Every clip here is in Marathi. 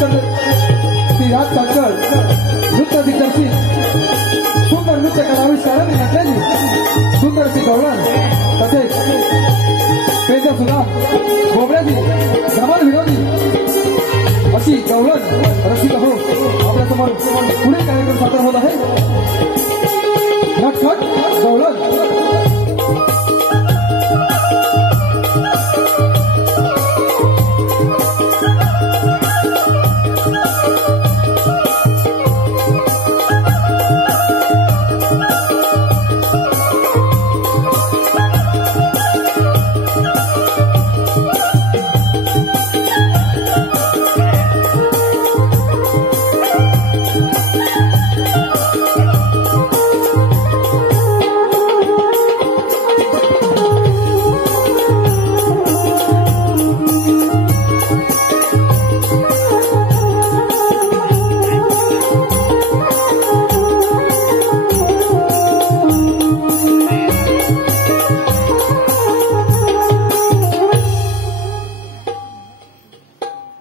श्रीराज काटकर नृत्य दिग्दर्शित सुंदर नृत्य कलाविष्कारांनी नटलेली सुंदर अशी गवळण तसेच पेजा सुदाम गोबऱ्याची धमाल विनोदी अशी गवळण रसिक हो आपल्यासमोर पुढे कार्यक्रम सादर होत आहे. नटखट गवळण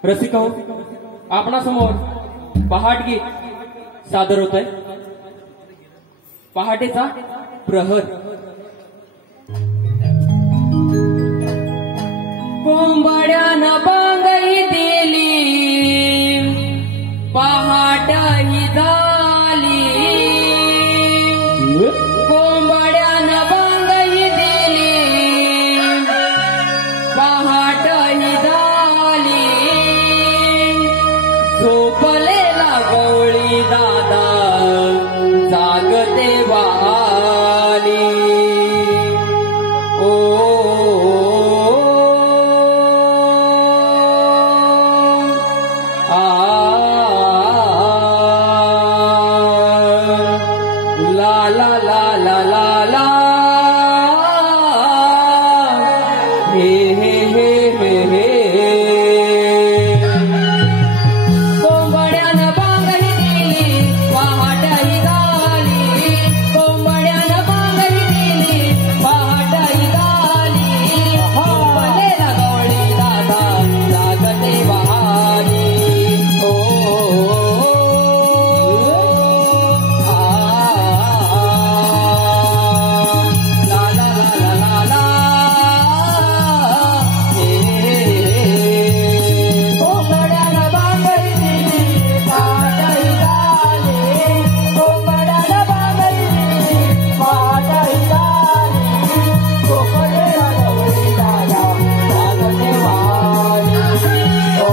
रसिक हो आपणासमोर पहाट गीत सादर होत आहे. पहाटेचा प्रहर. कोंबड्यानं बांगई दिली पहाट ही झाली. कोंबड्यानं बांगई दिली पहाट ही झाली. झोपलेला गवळी दादा जागते वाली. ओ ला ला ला ला ला ला हे हे हे हे हे. कोंबड्यानं बांगडी दिली पहाट ही झाली. कोंबड्यानं बांगडी दिली पहाट ही झाली. झोपलेला गवळी दादा जागते वाली. ओ ला ला ला ला ला हे. कोंबड्यानं बांगडी दिली पहाट ही झाली. कोंबड्यानं बांगडी दिली पहाट ही झाली. झोपलेला गवळी दादा जागते वाली. ओ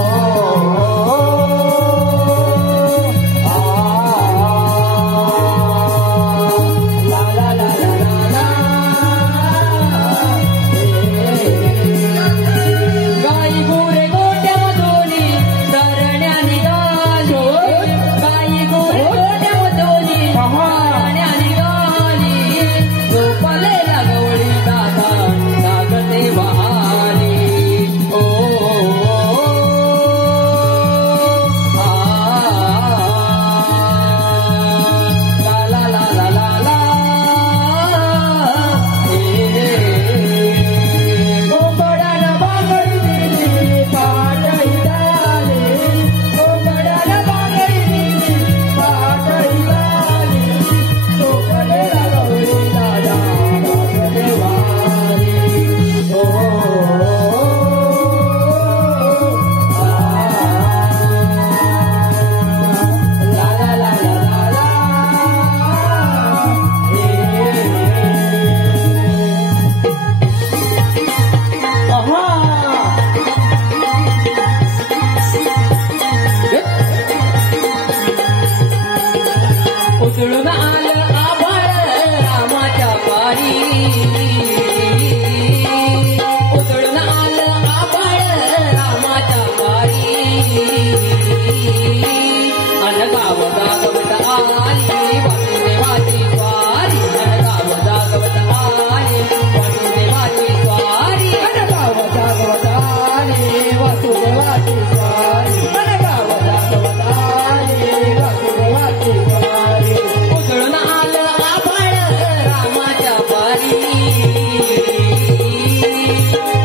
ला ला ला ला ला गाई गोरे गोट्यामधून धरण्या निघाली. गाई गोरे गोट्यामधून धरण्या निघाली. झोपलेला गवळी दादा जागते वाली. ओ ला ला ला ला ला हे. कोंबड्यानं बांगडी दिली पहाट ही झाली. कोंबड्यानं बांगडी दिली पहाट ही झाली. झोपलेला गवळी दादा जागते वाली. ओ ला ला ला ला ला हे. उतळून आलं आभाळ रामाच्या पारी. उतळून आलं आभाळ रामाच्या पारी. अन गाव जागवत आली वासुदेवाची स्वारी. अन गाव जागवत आली वासुदेवाची स्वारी. अन गाव जागवत आली वासुदेवाची स्वारी. अन गाव जागवत आली वासुदेवाची स्वारी. उतळून आलं आभाळ रामाच्या पारी.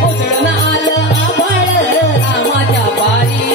उतळून आलं आभाळ रामाच्या पारी.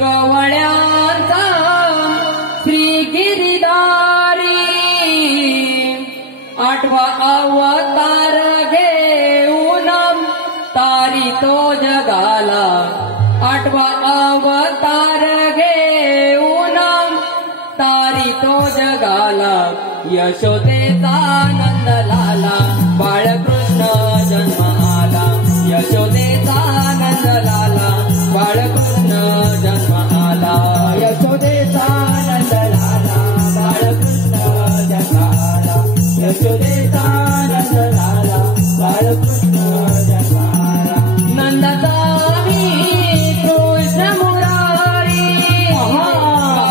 गवळ्यांचा श्री गिरिधारी आठवा अवतार घेऊन तारी तो जगाला आठवा अवतार घेऊन तारी तो जगाला यशोदेचा नंद लाला बाळकृष्ण जन्म आला यशोदेचा नंद लाला बाळकृष्ण जन्म आला यशोदेचा नंद लाला बाळकृष्ण जन्म आला यशोदेचा नंद लाला बाळकृष्ण जन्म आला नंदाचा मी कृष्ण मुरारी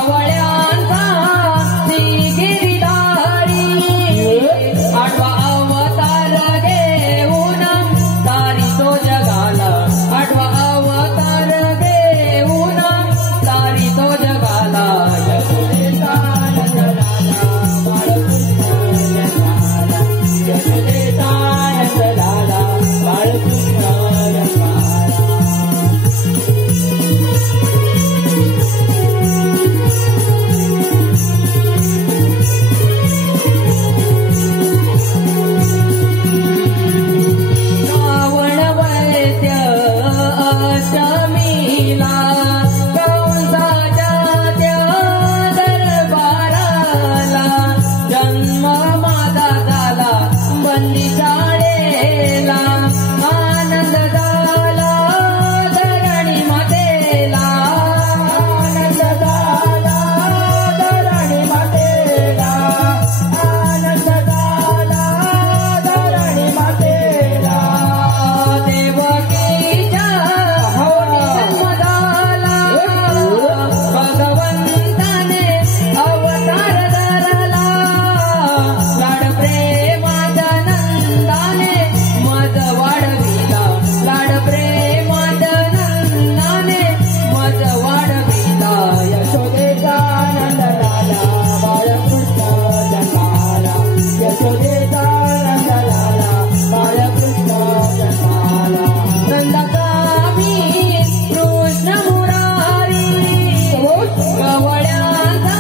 गवळ्यांचा श्री गिरिधारी आठवा अवतार घेऊन तारी तो जगाला आठवा अवतार घेऊन तारी तो जगाला यशोदेचा नंद लाला बाळकृष्ण जन्म आला यशोदेचा नंद लाला बाळकृष्ण जन्म आला श्रावण वैद्य अष्टमीला कंसाच्या त्या दरबाराला जन्म माझा झाला बंदी शाळेला आनंद झाला धरणी मातेला आनंद झाला धरणी मातेला आनंद झाला धरणी मातेला देवकीच्या जन्म झाला भगवंताने अवतार धरला लाड प्रेमात नंदाने मज वाढविला लाड प्रेमात नंदाने मज वाढविला यशोदेचा नंद लाला बाळकृष्ण जन्माला यशोदेचा नंद लाला बाळकृष्ण जन्माला नंदाचा मी कृष्ण मुरारी गवळ्यांचा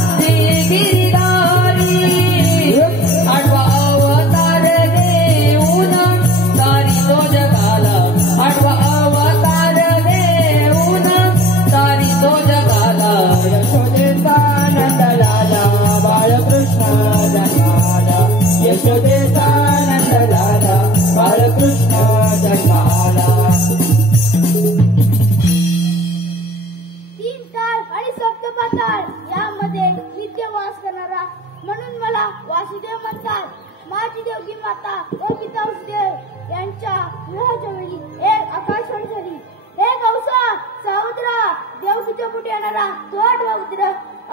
श्री गिरिधारी आठवा अवतार घेऊन तारी तो जगाला आठवा अवतार घेऊन तारी तो जगाला यशोदेचा नंद लाला बाळकृष्ण जन्माला यशोदेचा नंद लाला बाळकृष्ण जन्माला तीन ताल आणि सप्तपाताळ यामध्ये नित्य वास करणारा म्हणून मला वासुदेव म्हणतात. माझी देवकी माता व पिता वसुदेव यांच्या विवाहाच्या वेळी एक आकाशवाणी झाली. हे गौसा सावत्र देवकीच्या पोटी येणारा तो आठवा पुत्र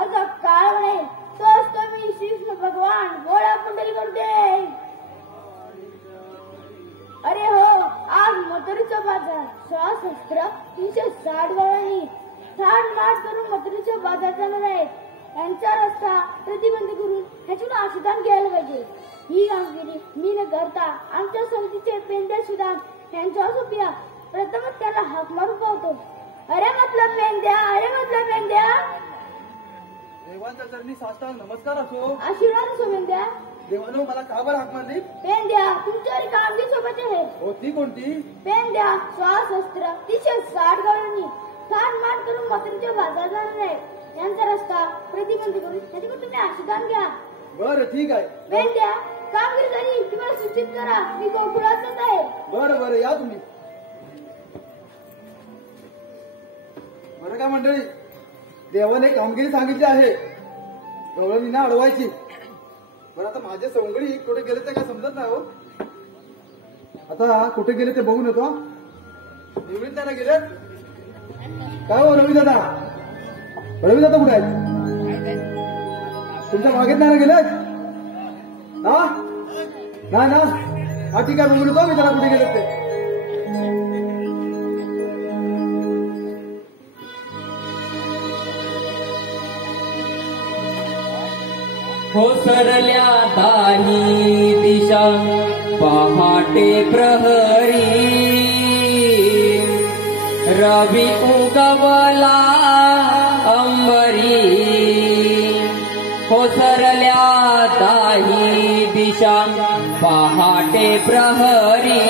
असा काळ म्हणेल तोच तो मी श्रीकृष्ण भगवान गोळा कुंडली करू दे. अरे हो आज मथुरेचा बाजार 360 गवळणी थाट माट करून मथुरेचा बाजार जाणार आहेत. यांचा रस्ता प्रतिबंध करून ह्यातून आशीर्वाद घ्यायला पाहिजे. ही कामगिरी मी न करता आमच्या समितीचे पेंड्या सुदान यांच्या सोपिया प्रथमच त्याला हाक मारून पावतो. अरे मतलब पेंड्या अरे मतलब पेंड्या देवांच्या चरणी साष्टांग नमस्कार असो. आशीर्वाद असो पेंड्या. देवानो मला का बरं हाक मारली? पेंड्या तुमच्यावर कामगिरी सोबत आहे. हो ती कोणती? पेंड्या 360 गवळणी थाट माट करून मथुरेच्या बाजार जाणार आहेत. यांचा रस्ता प्रतिबंध करून त्याच्याकडून तुम्ही आशीर्वाद घ्या. बरं ठीक आहे. पेंड्या कामगिरी झाली की मला सूचित करा. मी गोकुळात जात आहे. बरं बरं या तुम्ही. बरं का मंडळी, देवाने कामगिरी सांगितली आहे गवळणींना अडवायची. बरं आता माझे सवंगडी कुठे गेले ते काय समजत नाही हो. आता कुठे गेले ते बघून येतो. निवडीत त्यांना गेले काय हो रवी दादा? रवी दादा कुठे आहेत? तुमच्या मागेत नाही ना गेलेत? हा नाही ना. हा ठीक आहे बघून येतो मी त्याला कुठे गेलेत ते. ओसरल्या दाही दिशा पहाटे प्रहरी रवी उगवला अंबरी कोसरल्या दाही दिशा पहाटे प्रहरी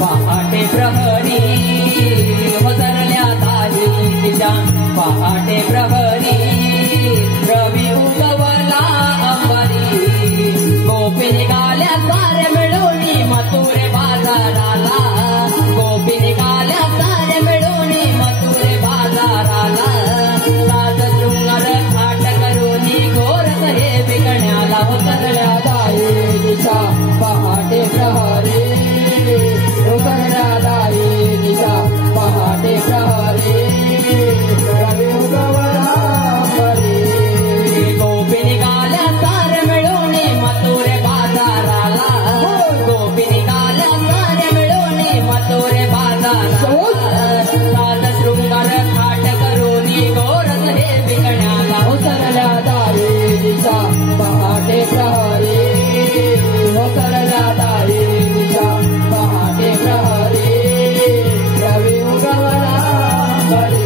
पहाटे प्रहरी वसरल्या दाही दिशा पहाटे प्रहरी रवी उगवला अंबरी गोपी निघाल्या सारे मिळवणी मथुरे बाजाराला गोपी निघाल्या सारे मिळवणी मथुरे बाजाराला सात शृंगार थाट करूनी घोरत हे विकण्याला वसरल्या दाही दिशा पहाटे प्रहरी दाही दिशा पहाटे प्रहरी रवी उगवला अंबरी गोपी निघाल्या सारे मिळवणी मथुरे बाजाराला गोपी निघाल्या सारे मिळवणी मथुरे बाजाराला सात शृंगार थाट करूनी घोरत हे विकण्याला उतरल्या दाही दिशा पहाटे प्रहरी उतरल्या दाही दिशा पहाटे प्रहरी रवी उगवला अंबरी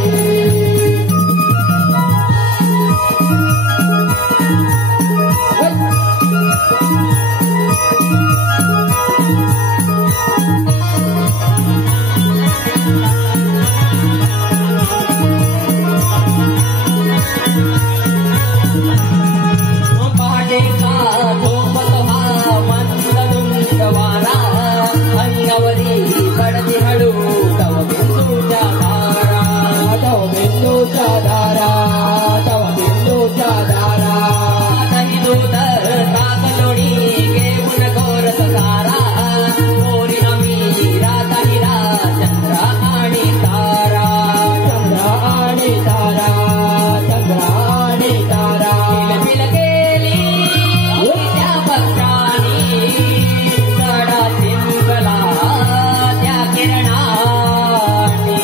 पहाटे का झोपत हा मंद वारा अंगावरी पडती हळू तव बिंदूच्या धारा तव बिंदूच्या धारा तव बिंदूच्या धारा दही दूध ताकलोणी घेऊन गोरत सारा मोरी आम्ही राता हिरा चंद्र आणि तारा चंद्र आणि तारा चंद्र आणि तारा बिल गेली त्या पक्षानी सडा सिंगला त्या किरणानी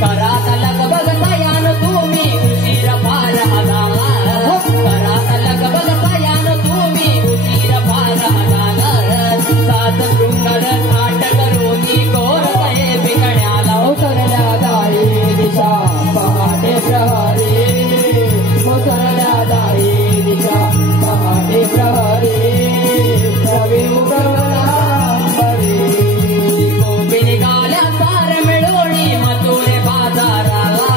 करात लगबग सयान तुम्ही उशीर फार हजाला करात लगबग सयान तुम्ही उशीर फार हजाला सात शृंगार थाट करूनी घोरत हे विकण्याला उतरल्या दाही दिशा पहाटे प्रहरी उतरल्या दाही दिशा पहाटे प्रहरी रवी उगवला अंबरी गोपी निघाल्या सारे मिळवणी मथुरे बाजाराला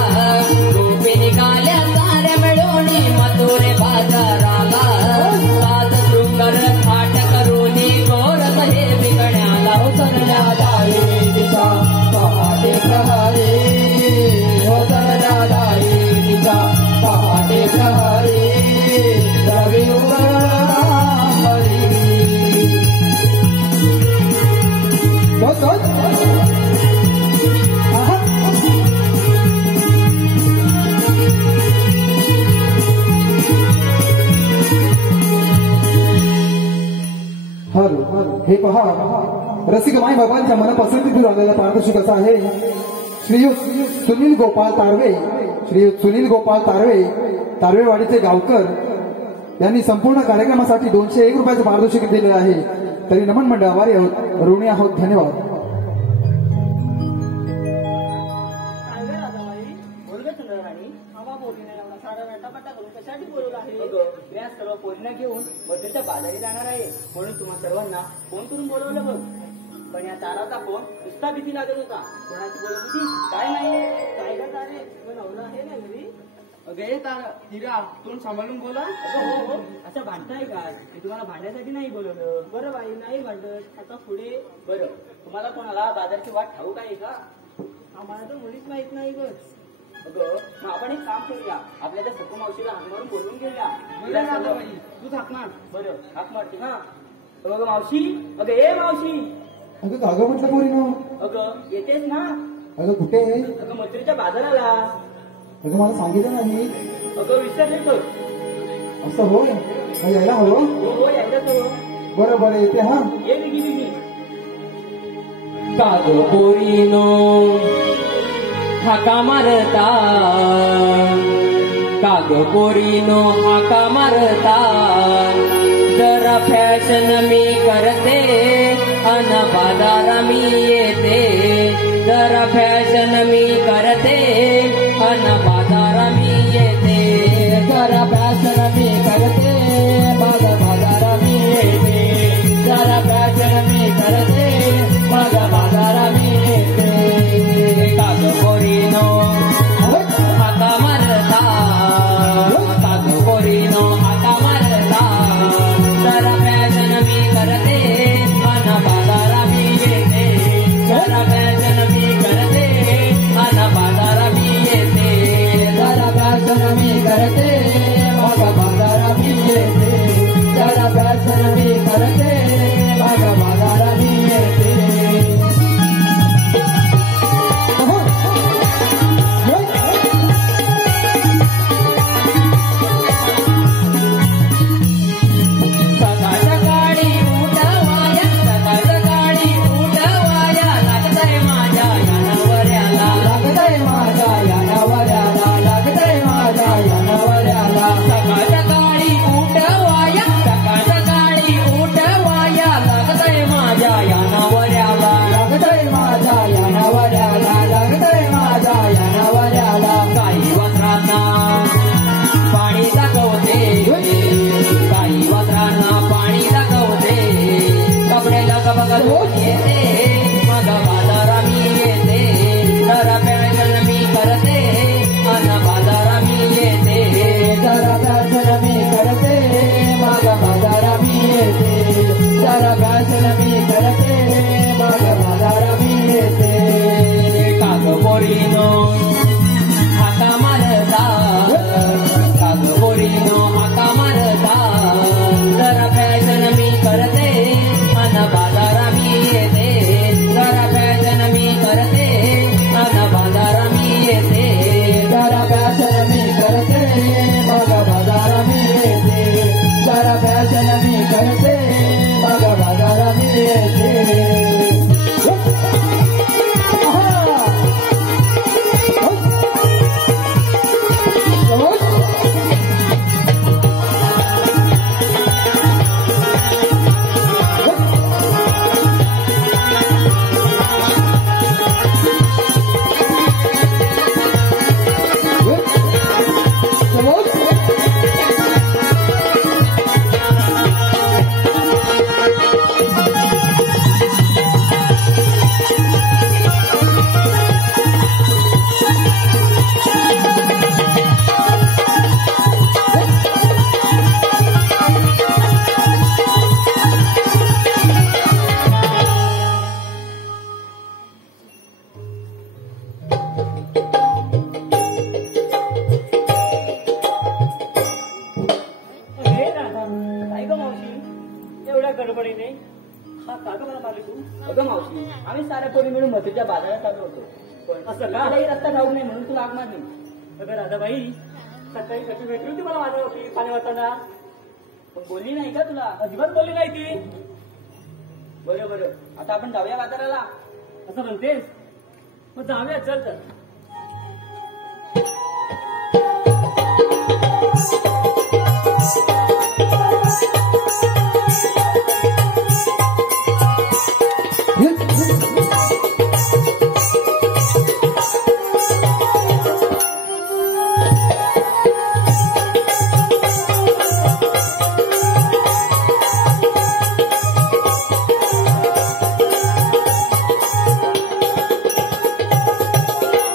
गोपी निघाल्या सारे मिळवणी मथुरे बाजाराला सात शृंगार थाट करूनी घोरत हे विकण्याला उतरल्या दाही दिशा पहाटे प्रहरी उतरल्या दाही दिशा पहाटे प्रहरी रवी उगवला अंबरी बस बस आहा. हॅलो हे पहा रसिक माय बाबांच्या मनपसंतीतून आलेला पारदर्शक असा आहे श्रीयुत सुनील गोपाळ तारवे श्रीयुत सुनील गोपाळ तारवे तारवेवाडीचे गावकर यांनी संपूर्ण कार्यक्रमासाठी 201 रुपयाचे पारितोषिक दिले आहे. तरी नमन मंडळ आभारी आहोत, ऋणी आहोत. धन्यवाद. सर्व पोरींना घेऊन बद्दलच्या बाजारी जाणार आहे म्हणून तुम्हा सर्वांना फोन करून बोलवलं बघ. पण या ताराचा फोन नुसता भीती लागत होता. कोणाची बोलत होती काय नाही काय का तारे नवरा आहे ना घरी. अगे तारा हिरा तोंड सांभाळून बोला. हो असं भांडताय काय? मी तुम्हाला भांडण्यासाठी नाही बोलवलं. बरं बाई नाही भांडत. आता पुढे बरं तुम्हाला कोणाला बाजारची वाट ठाऊक आहे का? आम्हाला तर मुळीच माहित नाही बघ. अगं मग आपण एक काम करूया, आपल्या त्या सखू मावशीला हाक मारून बोलून घेऊया. तू थाकणार. बरं हाक मारते हा. अगं मावशी. अगं ए मावशी. अगं कागं म्हटलं पोरीनं. अगं येतेस ना. अगं कुठे आहे? अगं मथुरेच्या बाजाराला. अगं मला सांगितलं नाही. अगं विसरले तर. असं होय मग यायला हवं. हो यायलाच हवं. बरं बरं येते हा. ये गेली मी. कागो पोरीनो हाका मारता, कागो पोरीनो हाका मारता, जरा फॅशन मी करते अन बाजार मी येते, जरा फॅशन मी करते अन बाजार मी येते, जरा फॅशन मी करते माझा बाजार मी येते, जरा फॅशन मी करते माझा बाजार मी येते. कागो पोरीनो हाका मारता, कागो पोरीनो हाका मारता, जरा फॅशन मी करते अन बाजार मी येते, जरा फॅशन मी करते अन बाजार मी येते, जरा फॅशन मी करते माझा बाजार मी येते, जरा फॅशन मी करते माझा बाजार मी येते. अगं मावशी आम्ही साऱ्या पोरी मिळून मथुरच्या बाजारात आलो होतो. पण असं काही रस्ता ठाऊक नाही म्हणून तुला आग मारली. अगं राधाबाई सकाळी कशी भेटली होती मला माझ्या होती पाणी वाटाणा. पण बोलली नाही का तुला? अजिबात बोलली नाही ती. बरं बरं आता आपण जाऊया बाजाराला. असं म्हणतेस मग जाऊया चल तर.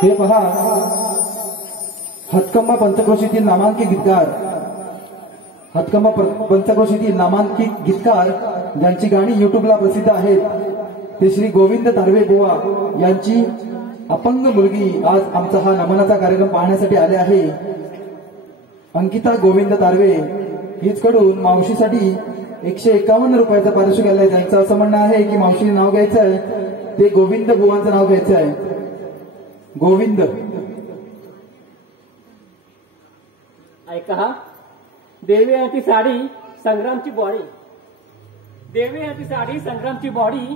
हे पहा हातकंबा पंचक्रोशीतील नामांकित गीतकार, हातकंबा पंचक्रोशीतील नामांकित गीतकार ज्यांची गाणी युट्यूबला प्रसिद्ध आहेत ते श्री गोविंद तारवे बुवा यांची अपंग मुलगी आज आमचा हा नमनाचा कार्यक्रम पाहण्यासाठी आले आहे. अंकिता गोविंद तारवे हीचकडून मावशीसाठी 151 रुपयाचं पारितोषिक आलंय. त्यांचं असं म्हणणं आहे की मावशीने नाव घ्यायचं आहे ते गोविंद बुवांचं नाव घ्यायचं आहे. गोविंद ऐका हा, देवी आहे ती साडी संग्रामची बॉडी, देवी आहे ती साडी संग्रामची बॉडी,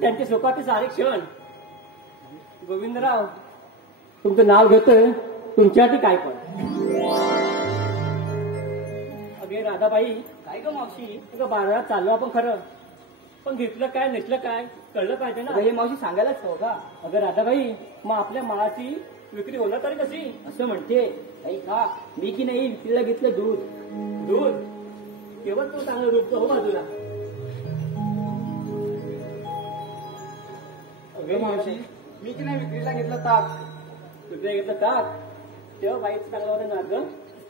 त्यांचे सुखाचे सारे क्षण. गोविंदराव तुमचं नाव घेतोय, तुमच्यासाठी काय पण. अगे राधाबाई, काय ग मावशी? अगं बाजारात चाललो आपण खरं, पण घेतलं काय नेसलं काय कळलं पाहिजे ना. हे मावशी सांगायलाच हवं का? अगं राधाबाई, मग आपल्या माळाची विक्री होणार तरी कशी? असं म्हणते ऐका, मी की नाही विक्रीला घेतलं दूध. दूध केवळ तो चांगलं रूप हो बाजूला. अगं मावशी, मी की नाही विक्रीला घेतलं ताक. तुझ्या घेतलं ताक, तेव्हा बाईचं चांगलं होतं ना ग.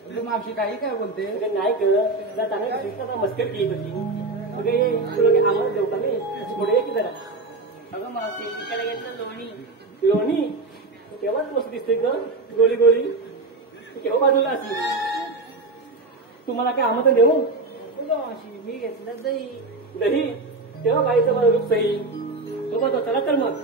अगं मावशी काही काय बोलते. अगं नाही कळलं, तुला चांगलं मस्कर केली होती. अगे तुला आम्हाला देऊ का मी? पुढे ये की जरा. अगं मावशी, विकायला घेतलं लोणी. लोणी केव्हाच मस्त दिसते ग, गोळी गोळी. केव्हा बाजूला असली. तुम्हाला काय आमंत्रण देऊ? अगं मावशी, मी घेतलं दही. दही तेव्हा बाईचं मला रूप सही. तो बघ चला तर मग.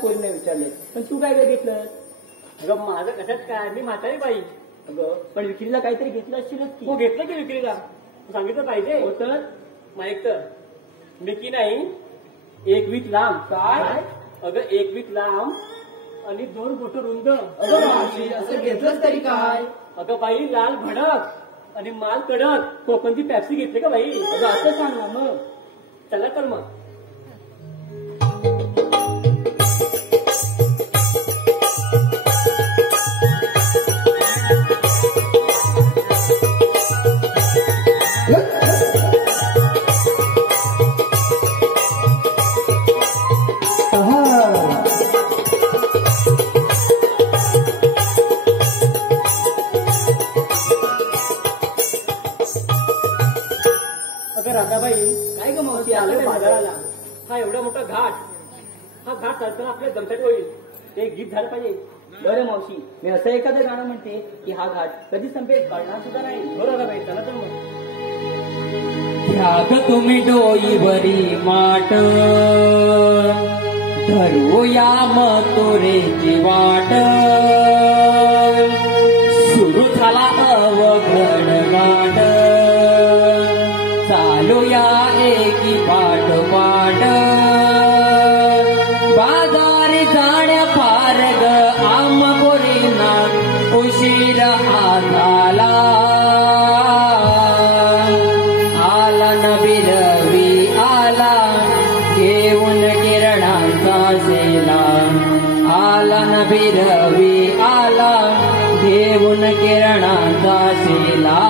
पोरीने विचारले, पण तू काय काय घेतलं? अगं माझं कशात काय, मी म्हातारी बाई. अगं पण विक्रीला काहीतरी घेतलं असशीलच की. तू घेतलं की विक्रीला? सांगितलं पाहिजे. हो तर माहित तर मी की नाही 1 वीट लांब. काय? अगं 1 वीट लांब आणि 2 बोट रुंद. अगं मावशी, असं घेतलंच तरी काय? अगं बाई लाल भडक आणि माल कडक कोकणची पॅप्सी घेतली का बाई? अगं असं सांग ना मग. चला तर मग. राधाबाई काय ग मावशी, आलं बाजाराला. हा एवढा मोठा घाट, हा घाट चालताना आपल्या दमछाक होईल. ते गीत झालं पाहिजे. बरं मावशी, मी असं एखादं गाणं म्हणते की हा घाट कधी संपेल कळणार सुद्धा नाही. बरं राधाबाई, चला तर मग. ह्याग तुम्ही डोईवरी माट, धरूया मथुरेची वाट. सुरू झाला अवघड गाठ, चालूया एकी पाठोपाठ. बाजारी जाण्या पार ग आम पोरींना उशीर झाला. आला नबी रवी आला, घेऊन किरणांचा सेला. आला नबी रवी आला, घेऊन किरणांचा सेला.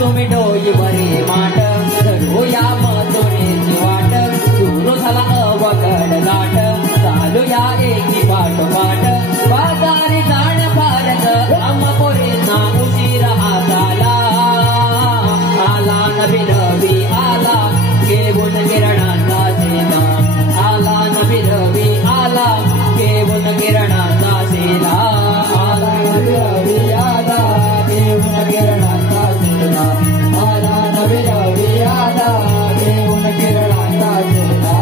तुम्ही डोईवरी माट, धरूया मथुरेची वाट. सुरू झाला अवघड गाठ, चालूया एकी पाठोपाठ. बाजारी जाण फारग आम पोरींना उशीर झाला. आला नबी रवी आला, घेऊन किरणांचा सेला. आला नबी रवी आला, घेऊन किरणांचा सेला. आला नबी रवी आला, घेऊन किरणांचा सेला. आला नबी रवी आला, घेऊन किरणांचा सेला.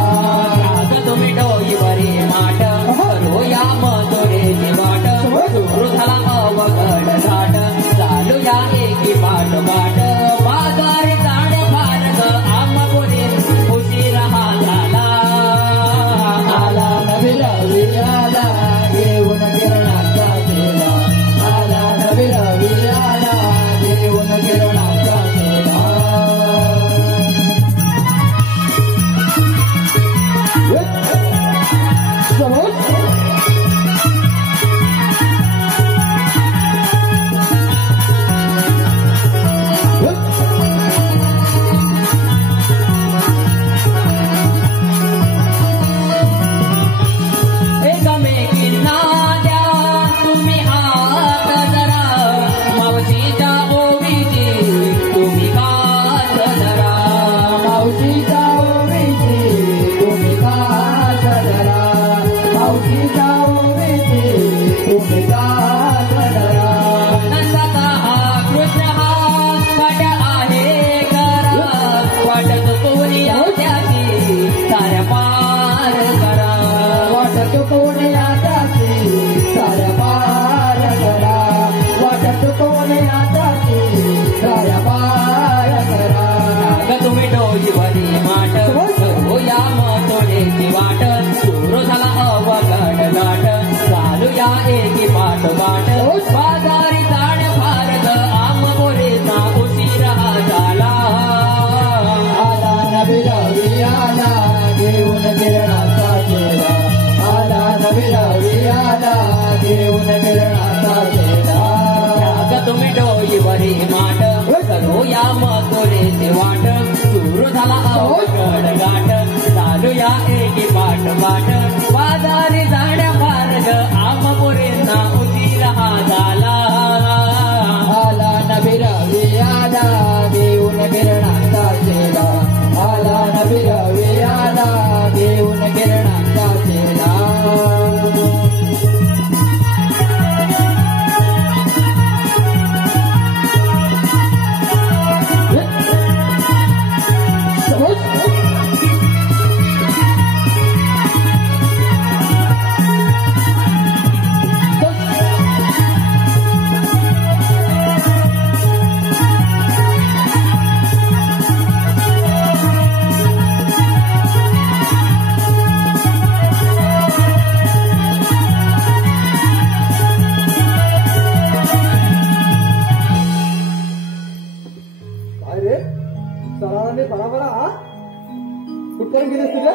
तुम्ही डोईवरी माट, धरूया मथुरेची वाट. सुरू झाला अवघड घाट, चालूया एकी पाठोपाठ. बाजारी जाण्या फारग आम पोरी उशीर झाला. आला नबी रवी आला, घेऊन किरणांचा सेला. आला नबी रवी आला, घेऊन किरणांचा सेला. बरे माट करूया मथुरेचे वाट सुरू झाला अवघड गाठ चालूया एकी पाठ पाठ बाजारी जाण्या मार्ग आम पोरेंना उशीर हा झाला आला नबिरवे आला देऊन किरणांचा चेहरा आला नबिरवे आला देऊन किरणांचा चेहरा काय रे सरावाने बराबरा हा कुठपर्यंत गेलेस तुझ्या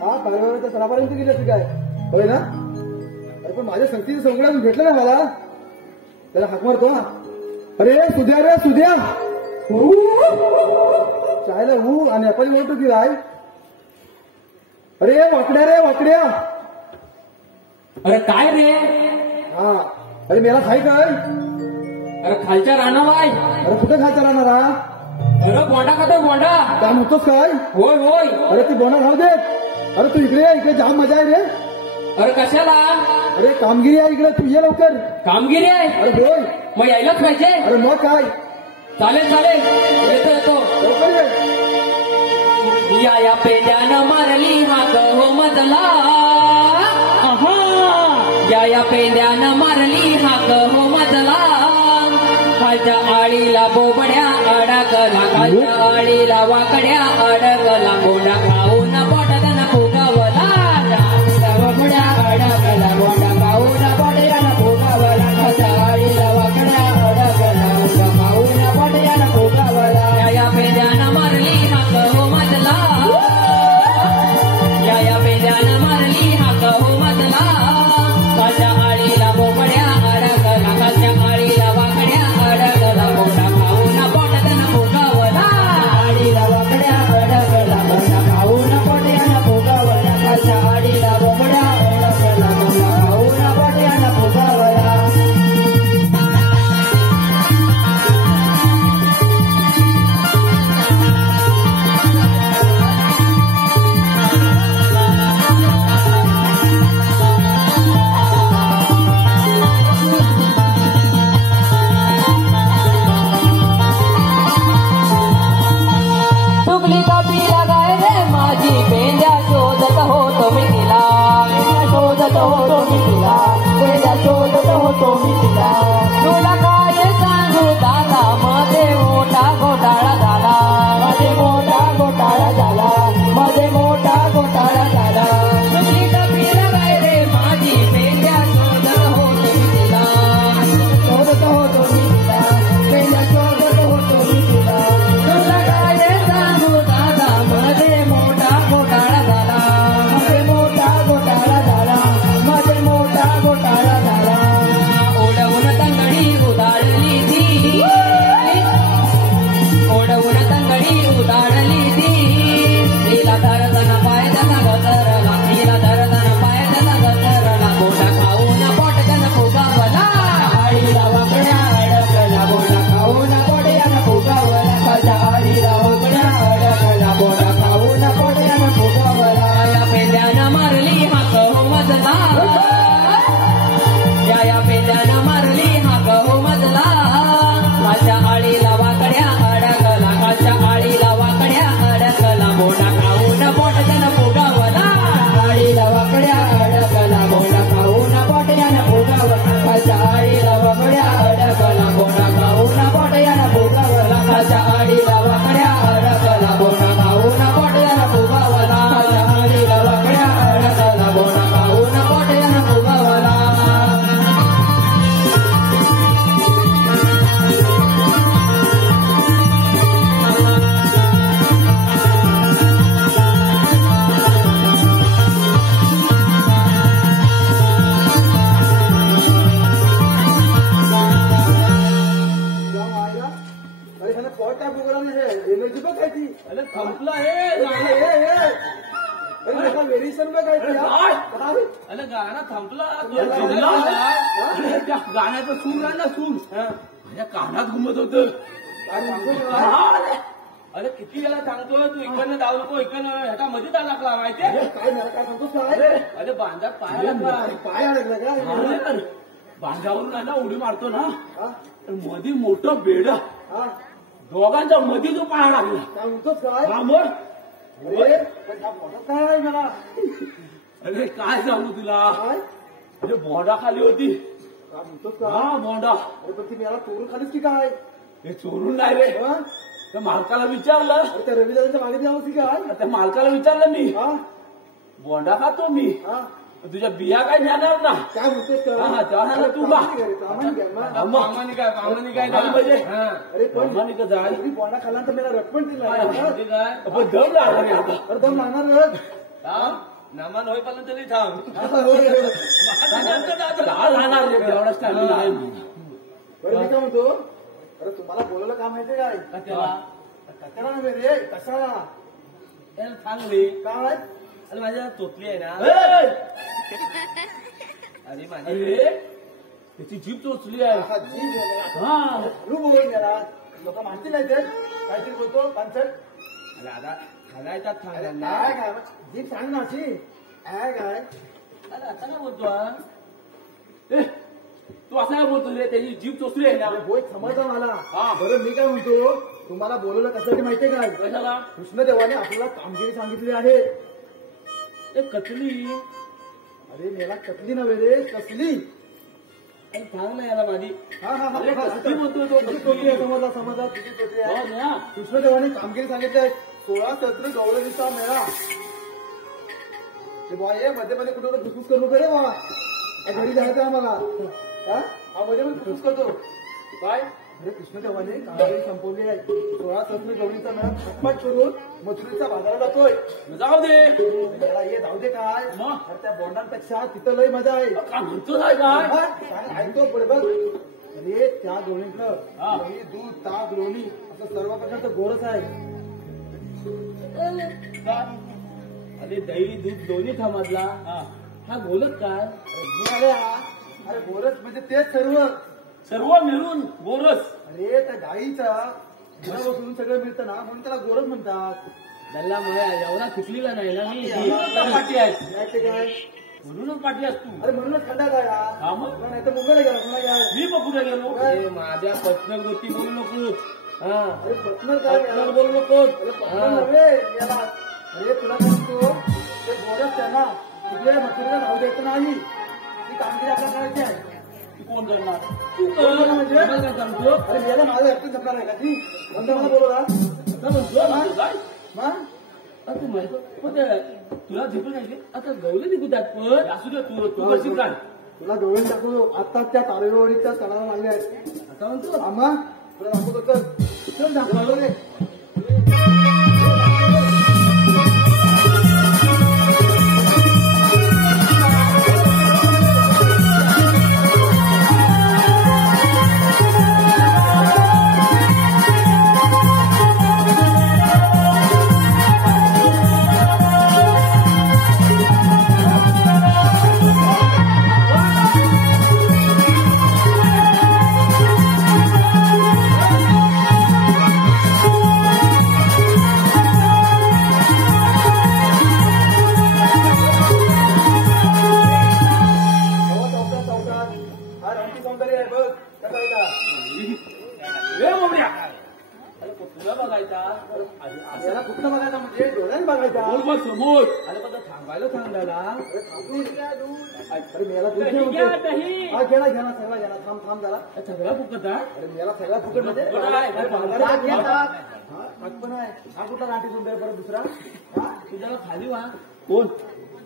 हा तारेवाड्याच्या सरापर्यंत गेलेस काय होय ना अरे पण माझ्या संगतीचं संगड्या भेटलं ना मला त्याला हाक मारतो ना अरे सुद्या रे सुद्या चायला आणि आपण म्हणतो की राय अरे वाकड्या रे वाकड्या अरे काय रे हा अरे मेला खाई काय अरे खालच्या रानाला आहे अरे कुठे खायचा राहणार हा अरे बोंडा खातो बोंडा काम होतोस काय होय होय अरे ती बोना राहू दे अरे तू इकडे ये, इकडे जाम मजा आहे रे अरे कशाला अरे कामगिरी आहे इकडे तू ये लवकर कामगिरी आहे अरे बोल मग यायलाच पाहिजे अरे मग काय चालेल चालेल येतो येतो लवकर ये या पेंड्यानं मारली हाक हो मजला या पेंड्यानं मारली हाक हो मजला खालच्या आळीला बोबड्या अडकला खालच्या आळीला वाकड्या अडकला बोंडा खाऊन पोटातन फुगवला बोबड्या अडकला बोंडा खाऊन पोट्यानं फुगवला खालच्या आळीला वाकड्या अडकला बोंडा खाऊन पोट्यानं फुगवला या पेंड्यानं मारली हाक हो मजला या पेंड्यानं मारली हाक हो मजला खालच्या आळीला बोबड्या अडकला खालच्या आळीला वाकड्या अडकला बोंडा खाऊन पोटातन फुगवला आळीला वाकड्या अडकला बोंडा खाऊन पोट्यानं त्या प्रोग्रामने एनर्जी बघ काय ती अरे संपलं हे व्हेरिएशन बघ काय अरे गाणं थांबलं त्या गाण्याचं सूर आहे ना सूर माझ्या कानात घुमत होत. अरे किती वेळा सांगतो तू इकडनं जाऊ नको इकडनं ह्याच्या मध्ये अडकला माहितीये काय मला काय सांगतोस काय अरे बांधा पाय अडकला पाय अडकला का बांधावरून आहे ना उडी मारतो ना हा? तर मध्ये मोठं बेड हा? दोघांच्या मध्ये जो पाय लागला काय म्हणतोस काय हा मग अरे पण हा मोठा काय आहे मला अरे काय सांगू तुला काय अरे बोंडा खाली होती काय म्हणतोस का हा बोंडा अरे पण ती मला चोरून खालीच की काय हे चोरून नाही रे हा? त्या मालकाला विचारलं अरे त्या रविदासांच्या मागे द्यावं की काय त्या मालकाला विचारलं मी हा? बोंडा खातो मी हा? तुझ्या बिया काय नेणार ना काय म्हणतोस हा, का जाणार ना तू का? पामानी काय पाहिजे अरे पण प्रामाणिक जाय ती बोंडा खाल्ल्यानंतर मला रक्कम दिला पण दम लागला रे आता. अरे दम लागणार रे. नामान होईपर्यंत तरी थांब. आता होय. काय राहणार रे एवढा स्टॅमिना आहे म्हणून. बरं मी काय म्हणतो अरे तुम्हाला बोलायला काय माहितीये काय कशाला नव्हे रे कशाला सांग रे. काय अरे माझ्या चोचली आहे ना. ए! अरे माझी अरे त्याची जीभ चोचली आहे हा, जीभ आहे ना. हा तू बोलून गेला लोक माहिती नाही ते काहीतरी बोलतो पानसट अरे आता खालायचा थांब काय काय जीभ सांग ना अशी काय काय अरे आता काय बोलतो हा? ए, तू असं काय बोलतो रे त्याची जीभ चोचली आहे ना अरे होय समजता मला हा. बरं मी काय म्हणतो तुम्हाला बोलवलं कशासाठी माहितीये काय कशाला कृष्णदेवाने आपल्याला कामगिरी सांगितली आहे ए कचली अरे मला कतली नव्हे रे कसली अरे सांग ना याला माझी. हा हा हा अरे, कसली म्हणतोय तो, तुझी कसली? टोपी आहे, समजला समजला तुझी टोपी आहे हो ना कृष्णदेवाने कामगिरी सांगितली आहे 16 सत्र गौरवीचा मेळा ते बॉय ये मध्ये मध्ये कुठं फुसफुस करू नको रे बा घरी जायचं आम्हाला हा मध्ये मध्ये फुसफुस करतो काय अरे कृष्णदेवाने कामगिरी संपवली आहे 16 सत्र गौरीचा मेळा झटपट करून मथुरेचा बाजारात जातोय जाऊ दे मेळा ये जाऊ दे काय मग? अरे त्या बोंडांपेक्षा तिथं लय मजा आहे काय म्हणतो काय काय हा, सांग, ऐकतो पुढे बघ अरे त्या दोन्हीतलं हा. दही, दूध ताक लोणी असं सर्व प्रकारचं गोरच आहे काय? अरे दही दूध दोन्ही समजला. हा बोलत काय अरे अरे गोरच म्हणजे तेच सर्व सर्व मिळून गोरस अरे त्या गाईचा बसून सगळं मिळतं ना म्हणून त्याला गोरच म्हणतात दल्ला मला एवढा चुकलीला नाही ना मी. पाठी आहे काय ते काय म्हणूनच पाठी आहेस तू अरे म्हणूनच खड्डा काय हा मग नाही तर मुंबईला गेला पुन्हा काय मी बघू गेलो अरे माझ्या पत्न गोष्टी बोलू नको. हा अरे पत्नर काय पत्नर बोलू नको. अरे पत्नर नव्हे याला अरे तुला काय म्हणतो ते गोरच आहे ना तिकडे मथुरेला जाऊ द्यायचं नाही ती कामगिरी आपल्याला करायची आहे तू कोण करणार तू बोलवलं म्हणजे मला काय सांगतो अरे याला माझं ऍक्टिंग जपणार आहे का ती नंतर मला बोलवला आता म्हणतो काय मग आता तू माहिती पण ते तुला झेपलं नाही ते? आता गवलं निघू द्यात पण असू दे तू कशी काय तुला डोळे टाकू आता त्या तारेवाडीच्या तळाला लागले आहेत आता म्हणतो आम्हा तुला दाखवतो चल दाखवलो रे हा रामची सौंदर्य आहे बघ कसं आहे का ए मोमड्या अरे तुला बघायचा याला कुठं बघायचा म्हणजे डोळ्यात बघायचा बोल बघ समोर अरे पण थांबायला सांगायला. अरे थांबून अरे मेला दूध दही घेऊन घ्या, दे. दही. हा घेणा घेणा सगळा घेणा थांब थांब जरा सगळा फुकट आहे अरे मेला सगळा फुकट मध्ये फुकट आहे. अरे बाजारात घे ताक. हा, ताक पण आहे हा कुठला राठी सुंदर परत दुसरा हा तुझ्याला खाली व्हा. कोण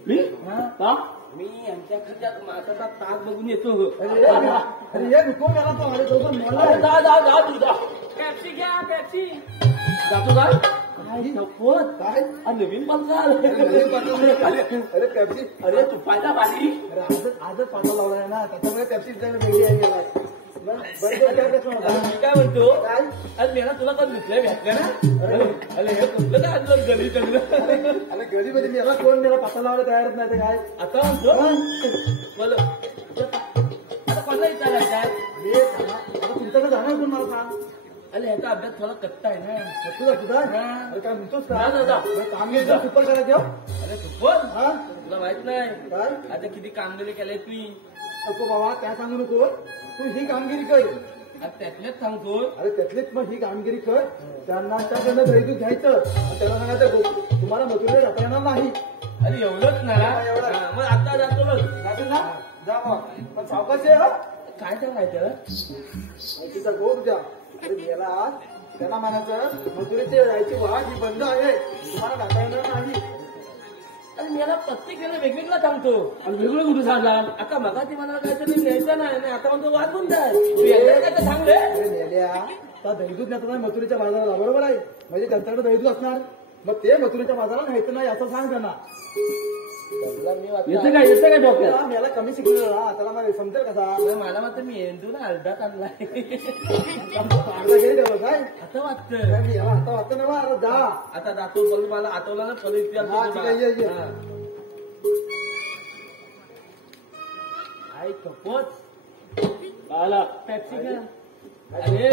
मी हा? का मी यांच्या खिच्यात मासाचा ताक बघून येतो. अरे ये नको मेला तो अरे दोघं मेला अरे आहे. जा तू जा पेप्सी घ्या पेप्सी. जातो काय काय शपथ काय हा नवीन पंखा आला. अरे पेप्सी अरे तू पाहिला पाणी अरे आजच पाठव लावला आहे ना त्याच्यामुळे पेप्सी वेगळी आहे याला. मी काय म्हणतो आज मी ना तुला पण दुसऱ्या भेटल्या ना अरे हे कुठलं काय आणलं गली त्यांना अरे गडीमध्ये मला कोण मला पत्ता लावायला तयारच नाही ते काय आता म्हणतो बोल आता कोणता विचारायचा अरे आता तुमच्याकडे जाणार कोण मला सांग अरे ह्याचा अभ्यास थोडा कच्चा आहे ना तुझा हा. अरे काय म्हणतोस जा, जा, जा. का काम घ्यायचं सुपर करायचं हो? अरे तू बोल हा तुला माहित नाही काय आता किती कामगिरी केलेत मी नको बाबा त्या सांगू नको तू ही कामगिरी कर आता त्यातल्याच सांगतो अरे त्यातलीच मग ही कामगिरी कर त्यांना त्याकडनं दैदूत घ्यायचं आणि त्याला सांगायचं तुम्हाला मथुरेला जाता येणार नाही अरे एवढंच ना एवढं. हा, मग आता जातो बघ जाशील ना जा मग पण सावकाश आहे हो काय सांगायचं माहितीचा गो तुझ्या अरे गेला त्याला म्हणायचं मथुरेचे जायची वाट ही बंद आहे तुम्हाला जाता येणार नाही अरे मी याला प्रत्येकाला वेगवेगळा सांगतो आणि वेगळं कुठे सांगला आता मगा ती मला काहीतरी न्यायचं नाही आणि आता म्हणतो वाद बंद आहे तू याच्यावर काय तर सांग रे अरे नेल्या त्या दैदूत नेता नाही मथुरेच्या बाजाराला बरोबर आहे म्हणजे त्यांच्याकडे दैदूत असणार मग ते मथुरेच्या बाजाराला न्यायचं नाही असं सांग त्यांना तुला मी वाटतं- येतं काय डोक्यात त्याला मला कमी शिकलेला ना त्याला मला समजेल कसा अरे मला मात्र मी येतो ना अर्धात आणलाय अर्धा घे तेवढं काय आता वाटतं काय मी याला आता वाटतं ना बा, अरे जा आता जातो बोल मला आठवला ना परत हा, ठीक आहे, ये, ये. आई कपोच आला टॅक्सी घ्या अरे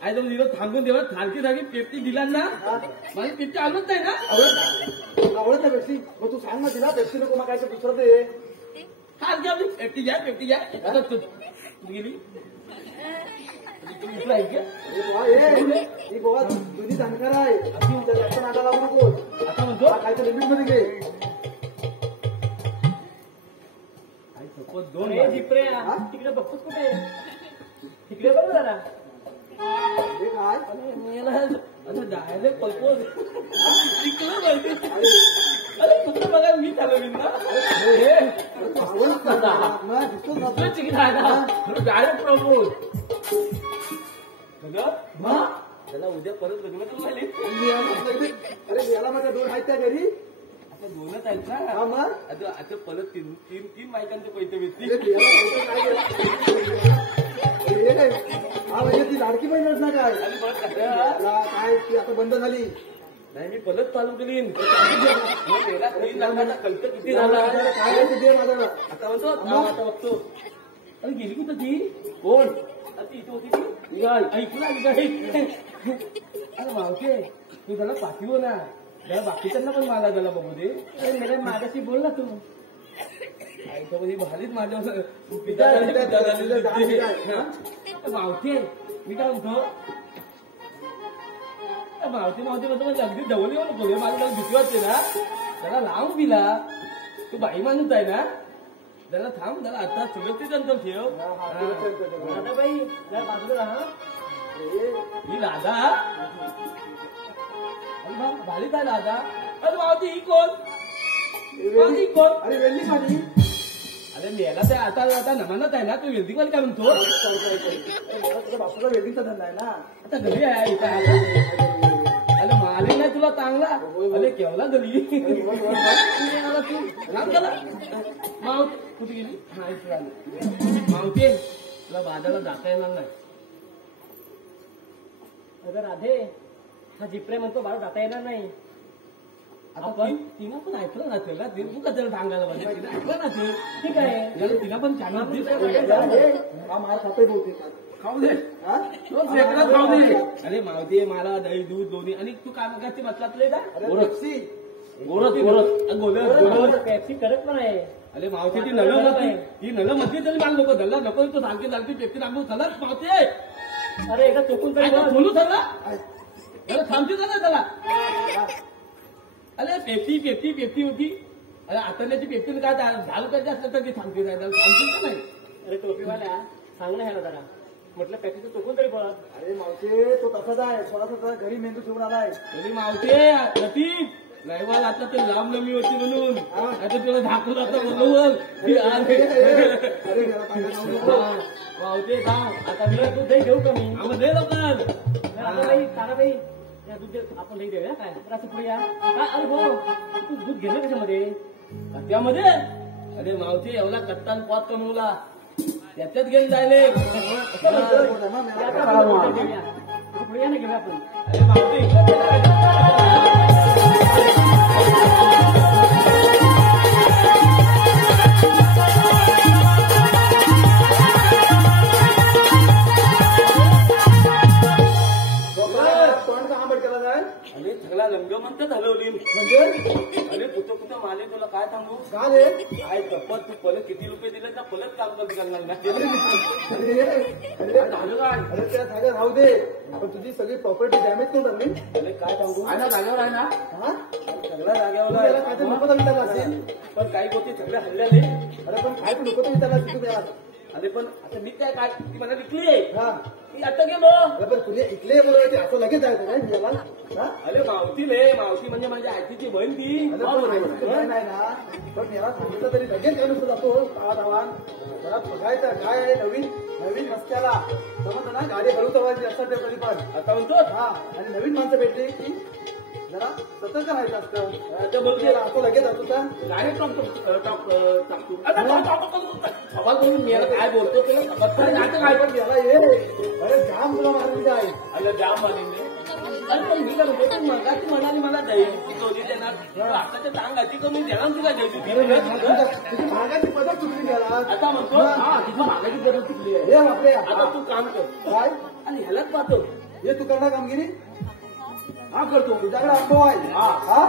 आय जाऊन दिलं थांबून देवा थालकी जागी पेप्टी दिला ना माझी पेप्टी आणत नाही ना आवडत नाही पेप्सी मग तू सांग ना तिला पेप्सी नको मग काय ते दुसरं दे थाल घ्या पेप्टी घ्या आता तू गेली तू इथं आहे का? अरे बुवा, ही बुवा जुनी जाणकार आहे त्या जास्त नाटा लागू नको आता म्हणतो काय तर लिमिट मध्ये घे आई कपोच दोन अरे जिप्रे तिकडे बघतोस कुठे तिकडे बघ जरा हे काय डायरेक्ट पळतो तिकडं माहिती अरे कुठं बघा मी चालवली ना अरे तू आवडत नाही दिसतोच ना तू. डायरेक्ट प्रपोज त्याला उद्या परत लग्न तू झाली अरे याला माझ्या दोन आहेत त्या घरी आता दोनच आहेत हा ना मग आता आता परत तीन तीन तीन बायकांचे पैसे अरे भेटतील याला पैसे काय द्यायचे? अरे, हा म्हणजे ती लाडकी बहीणच ना काय आणि बघ कसं याला काय ती आता बंद झाली नाही मी परत चालू केली त्याला 3 लाखाचा खर्च किती झाला काय आहे ते दे माझ्याला. आता म्हणतो आता बघतो अरे गेली कुठं ती कोण अरे ती इथे होती ती निघाल ऐकला निघाल अरे मावते तू त्याला पाठीव ना जरा बाकीच्यांना पण मला त्याला बघू दे अरे मेरे माझ्याशी बोल ना तू आईच्यामध्ये भारीच माझ्या मावते मी काय म्हणतो मावते मावते म्हणतो म्हणजे अगदी जवळ येऊ नको माझ्या भीती वाटते ना त्याला लावून दिला तू बाई माणूस आहे ना त्याला थांब त्याला आता सुरक्षित अंतर ठेव आता बाई जरा बाजूला राहा ही राधा अरे बा, भारी काय राधा अरे मावती ही कोण मावती ही कोण अरे वेल्ली माझी अरे मेला ते आता आता नमानत आहे ना तू वेल्डिंगवाली काय म्हणतो तुझ्या बापूला वेल्डिंगचा धंदा आहे ना आता घरी आहे इथं आता. अरे मारे नाही तुला चांगला अरे केवला घरी राम झाला मावत कुठे गेली हा इथे आली मावते तुला बाजाराला जाता येणार नाही अगं राधे हा जिप्रे म्हणतो बाळू जाता येणार नाही आपण तिला पण ऐकलं नसेल ना तू कशाला सांगायला पाहिजे तिला ऐकलं नसेल ठीक आहे याला तिला पण चॅनल हा मार खातोय बहुतेक खाऊ दे हा? खाऊ दे अरे मावते मला दही दूध दोन्ही आणि तू काय मागायची बसलातले का अरे पेप्सी गोलत पेप्सी करत पण आहे अरे मावते ती नळ मध्ये ती नळ मध्ये तरी माल नको धरला नको तू सारखी सारखी पेप्सी लागू चलाच मावते अरे एकदा चुकून तरी बघ. बोलू झाला अरे थांबते झाला त्याला अरे पेप्सी पेप्सी पेप्सी होती अरे आतरण्याची पेप्सी काय 10 रुपयाची असलं तर ती थांबते जायला थांबते का नाही अरे टोपीवाल्या सांग ना ह्याला जरा म्हटलं पेप्सीचं चुकून तरी बघ अरे मावशे तो तसाच आहे थोडासा त्याचा घरी मेंदू ठेवून आलाय तरी मावते लतीफ रविवार आता ते रामनवमी होती म्हणून आता तुला झाकून आता बोलवल अरे याला काय सांगू? मावते थांब आता मी तू दही घेऊ का मी आम्हाला दे लवकर ताराबाई ताराबाई या दूध आपण दही देऊया काय तर असं पुढे या काय अरे हो तू दूध घेणार कशामध्ये त्यामध्ये अरे मावते एवढा कट्टान पात कमवला त्याच्यात गेले जायले पुढे या ना घेऊया आपण. अरे मावशी अरे सगळा लंगमंत हलवली म्हणजे अरे कुठं माले तुला काय सांगू काय रे? काय कपत तू परत किती रुपये दिले ना परत काम कधी करणार ना अरे त्या जागा राहू दे, पण तुझी सगळी प्रॉपर्टी डॅमेज करून टाकली. अरे काय सांगू आहे ना जागेवर आहे ना? हा? सगळ्या जागेवर त्याला आहे. काय ते नको तर विचारला असेल. पण काही गोष्टी सगळ्या हल्ल्याने अरे पण काय तू नको तर विचारला असेल तू त्याला. अरे पण आता मी काय काय ती मला विकली आहे हा. ती आता गेलो अरे पण तुझे इकले बोलायचे असं लगेच जायचं काय तुझ्याला? हा? अरे मावती रे मावती म्हणजे माझ्या आजीची बहीण ती अरे पण माहिती काय नाही ना, पण याला सांगितलं तरी लगेच काय नुसतं जातो आवाज जरा बघायचं काय आहे नवीन रस्त्याला समजलं ना, गाडी हळू चवायची असतात ते तरी पण. आता म्हणतो हा, आणि नवीन माणसं भेटली की जरा सतर्क राहायचं असतं. आता बोलते त्याला असं लगेच जातो का? डायरेक्ट टाकतो बाबा तुम्ही मी काय बोलतो तुला बत्तर नाटक काय पण याला ये अरे जाम तुला मारून आहे. अरे जाम मानिंदे अरे पण मी काय म्हणतो तू मगाशी म्हणाली मला दोन्ही देणार आताच्या टांगाची कमी देणार तुला तुझी मागाची पद्धत चुकली गेला. आता म्हणतो हा तुझी मागाची गरज चुकली आहे हे बापरे, आता तू काम कर काय आणि ह्यालाच पाहतो हे तू करणार कामगिरी? हा करतो तुझ्याकडे अनुभव आहे. हा. हा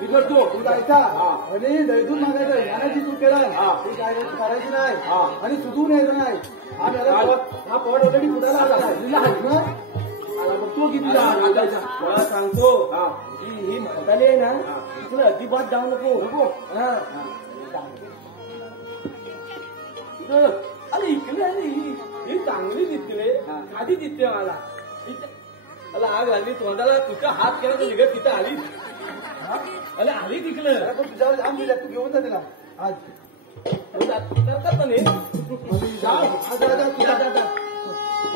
मी करतो तू जायचा हा. आणि दैदून मागायचं याने जी चूक केलं हा. ती काय करायची नाही हा. आणि सुधून यायचं नाही. हा याला हा पॉट ऑलरेडी फुटायला आला आहे. तो किती मला सांगतो ही म्हातारी आहे ना तिकडे अजिबात जाऊ नको अरे इकडे अरे ही चांगली दिसते रे आधी दिसते मला मला आग आली तोंडाला तुझा हात केला तर निघत तिथं आली अरे आली तिकडं पण तुझ्यावर जाम दिल्या तू घेऊन जा तिला आज. करतात ना नाही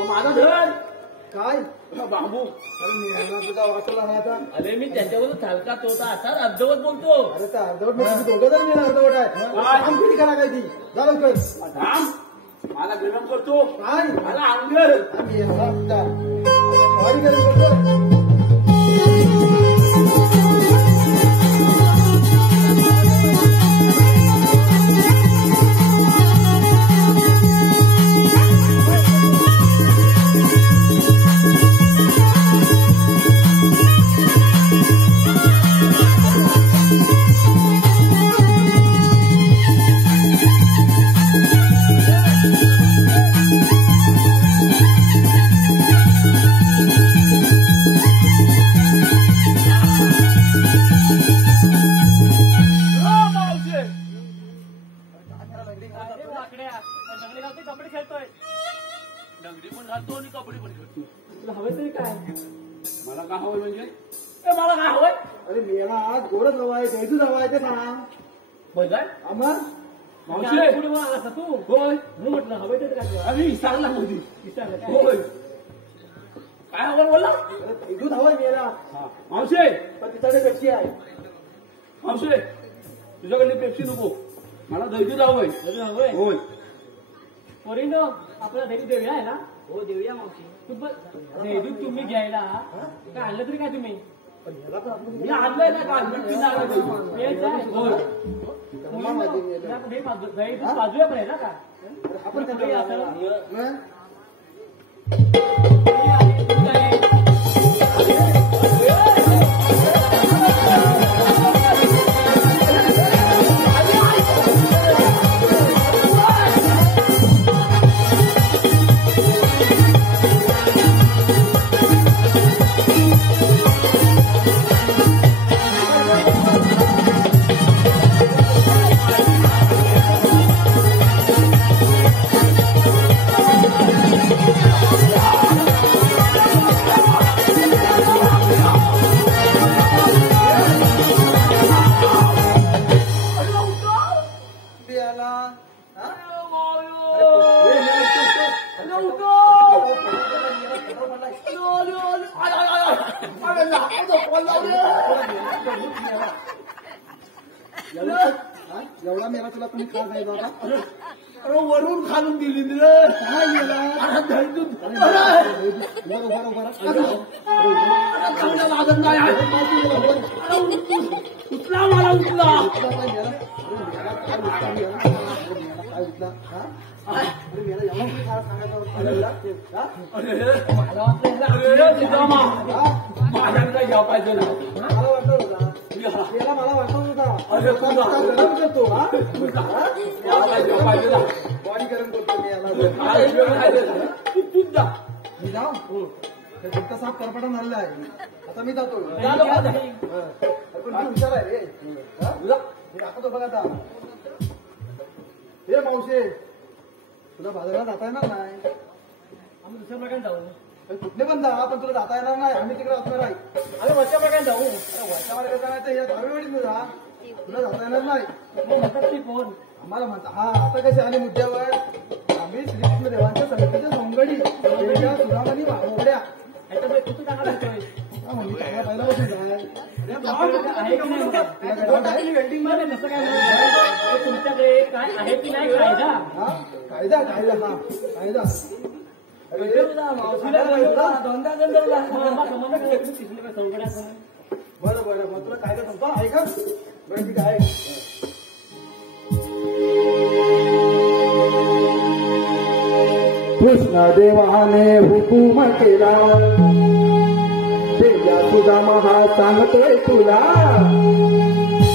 माझा धर काय बाबू अरे मी यांना तुझा वाचला नाही आता. अरे मी त्याच्यावर थालकात होता असा अर्धवट बोलतो अरे त्या अर्धवट मध्ये दोघं जण मिळणार अर्धवट आहे. काम किती करा काय ती जा लवकर. थांब मला गरम करतो काय मला अंगर आम्ही येणार आता. भारी गरम करतो. कपडे खेळतोय डंगरी पण घालतो आणि कपडे पण घालतो तुला हवे तरी काय? मला का हवं म्हणजे मला काय हवंय? अरे मी याला आज गोडच हवा आहे दैदूच हवा आहे ते सांग. बघाय आम्हाला मावशी पुढे बोला आलास ना तू. होय मी म्हटलं हवे तरी काय तुला? अरे सांगला मोदी विचारलं काय? होय काय हवं बोला अरे दैदूच हवाय मी याला. मावशे पण तिच्याकडे पेप्सी आहे. मावशे तुझ्याकडली पेप्सी नको मला दैदूत हवंय तुला हवंय? होय पोरीनो आपल्याला देवी देऊया आहे ना? हो देऊया मावशी देवी तुम्ही घ्यायला काय आणलं तरी काय तुम्ही? पण ह्याला पण आपण मी आणलंय ना का होय बाजूया पण आहे ना का? आपण काही असं हं? याला हा? एवढा मेला तुला तुम्ही खा जायचा होता. अरे वरून खालून दिली रे काय गेला अरे धैर्य चांगलं लागत नाही उचला मला उचला माझ्याकडे घ्या पाहिजे ना मला वाटत होता अरे करतो पाहिजे ना बॉडी गरम करतो मी याला मी जाऊ ते फक्त साफ करपटा झालेला आहे आता मी जातो पण तू हुशार आहे रे मी दाखवतो बघ आता हे मावशे तुला बाजारात जाता येणार नाही आम्ही दुसऱ्या प्रकारे जाऊ कुठले पण जा पण तुला जाता येणार नाही आम्ही तिकडे असणार आहे आम्ही वरच्या प्रकारे जाऊ अरे वरच्या मार्गाचा नाही तर या दहावीवाडीत जा तुला जाता येणार नाही मग म्हणतात ती फोन आम्हाला म्हणता हा आता कसे आले मुद्द्यावर आम्ही श्रीकृष्ण देवांच्या समितीच्या सोंगडी सुधामणी मोगड्या ह्याच्यामध्ये कुठे टाकायला येतोय मी चांगला पहिला बसून जाय आहे की नाही बघा. वेल्डिंग मध्ये नसं काय नाही. तुमच्याकडे काय आहे की नाही कायदा हा कायदा कायदा हा कायदा मावशीला दोनदा गंधर्वला बरं बरं मग तुला कायदा सांगतो आहे का बरं ठीक आहे कृष्णदेवाने हुकूम केला तेजा तुझा महा सांगतोय तुला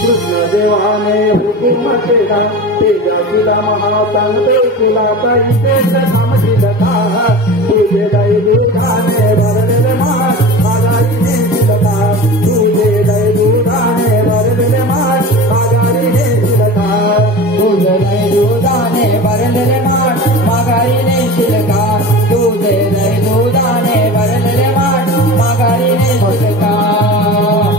कृष्णदेवाने हुकूम केला तेजा तुझा महा सांगतोय तुला पैसे समजील का तुझे दै दुधाने भरलेले माठ माघारीने दिलता तुझे दै दुधाने भरलेले माठ माघारीने दिलता तुझे दै दुधाने भरलेले माठ माघारीने शिलका तुझे दै दुधाने भरलेले माठ माघारीने शिलका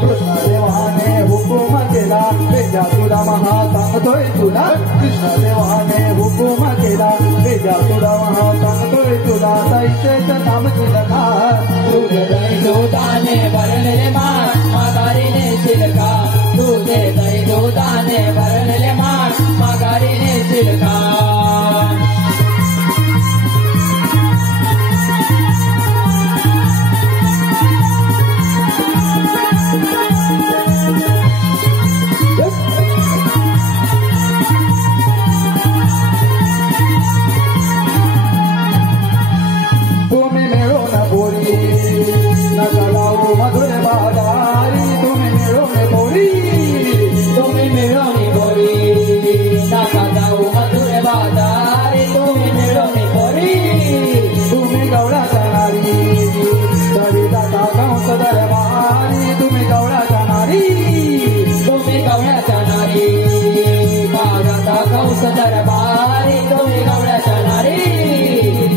कृष्णदेवाने हुकूम केला तेजा तुला महा सांगतोय तुला कृष्णदेवाने हुकूम केला तेजा तुला महा सांगतोय तुला दैतेचं काम शिलका तुझे दै दुधाने भरलेले माठ माघारीने शिलका तुझे दै दुधाने भरलेले माठ माघारीने शिलका तुम्ही मिळून बोरी नका लावू मधुर बाजारी तुम्ही मिळून बोरी तुम्ही मिळून बोरी नका जाऊ मधुर बाजारी तुम्ही मिळून बोरी तुम्ही गवळा जाणारी तरी जाता कंस दरबारी तुम्ही गवळा जाणारी तुम्ही गवळ्याच्या नारी बाजाचा कंस दरबारी तुम्ही गवळ्याच्या नारी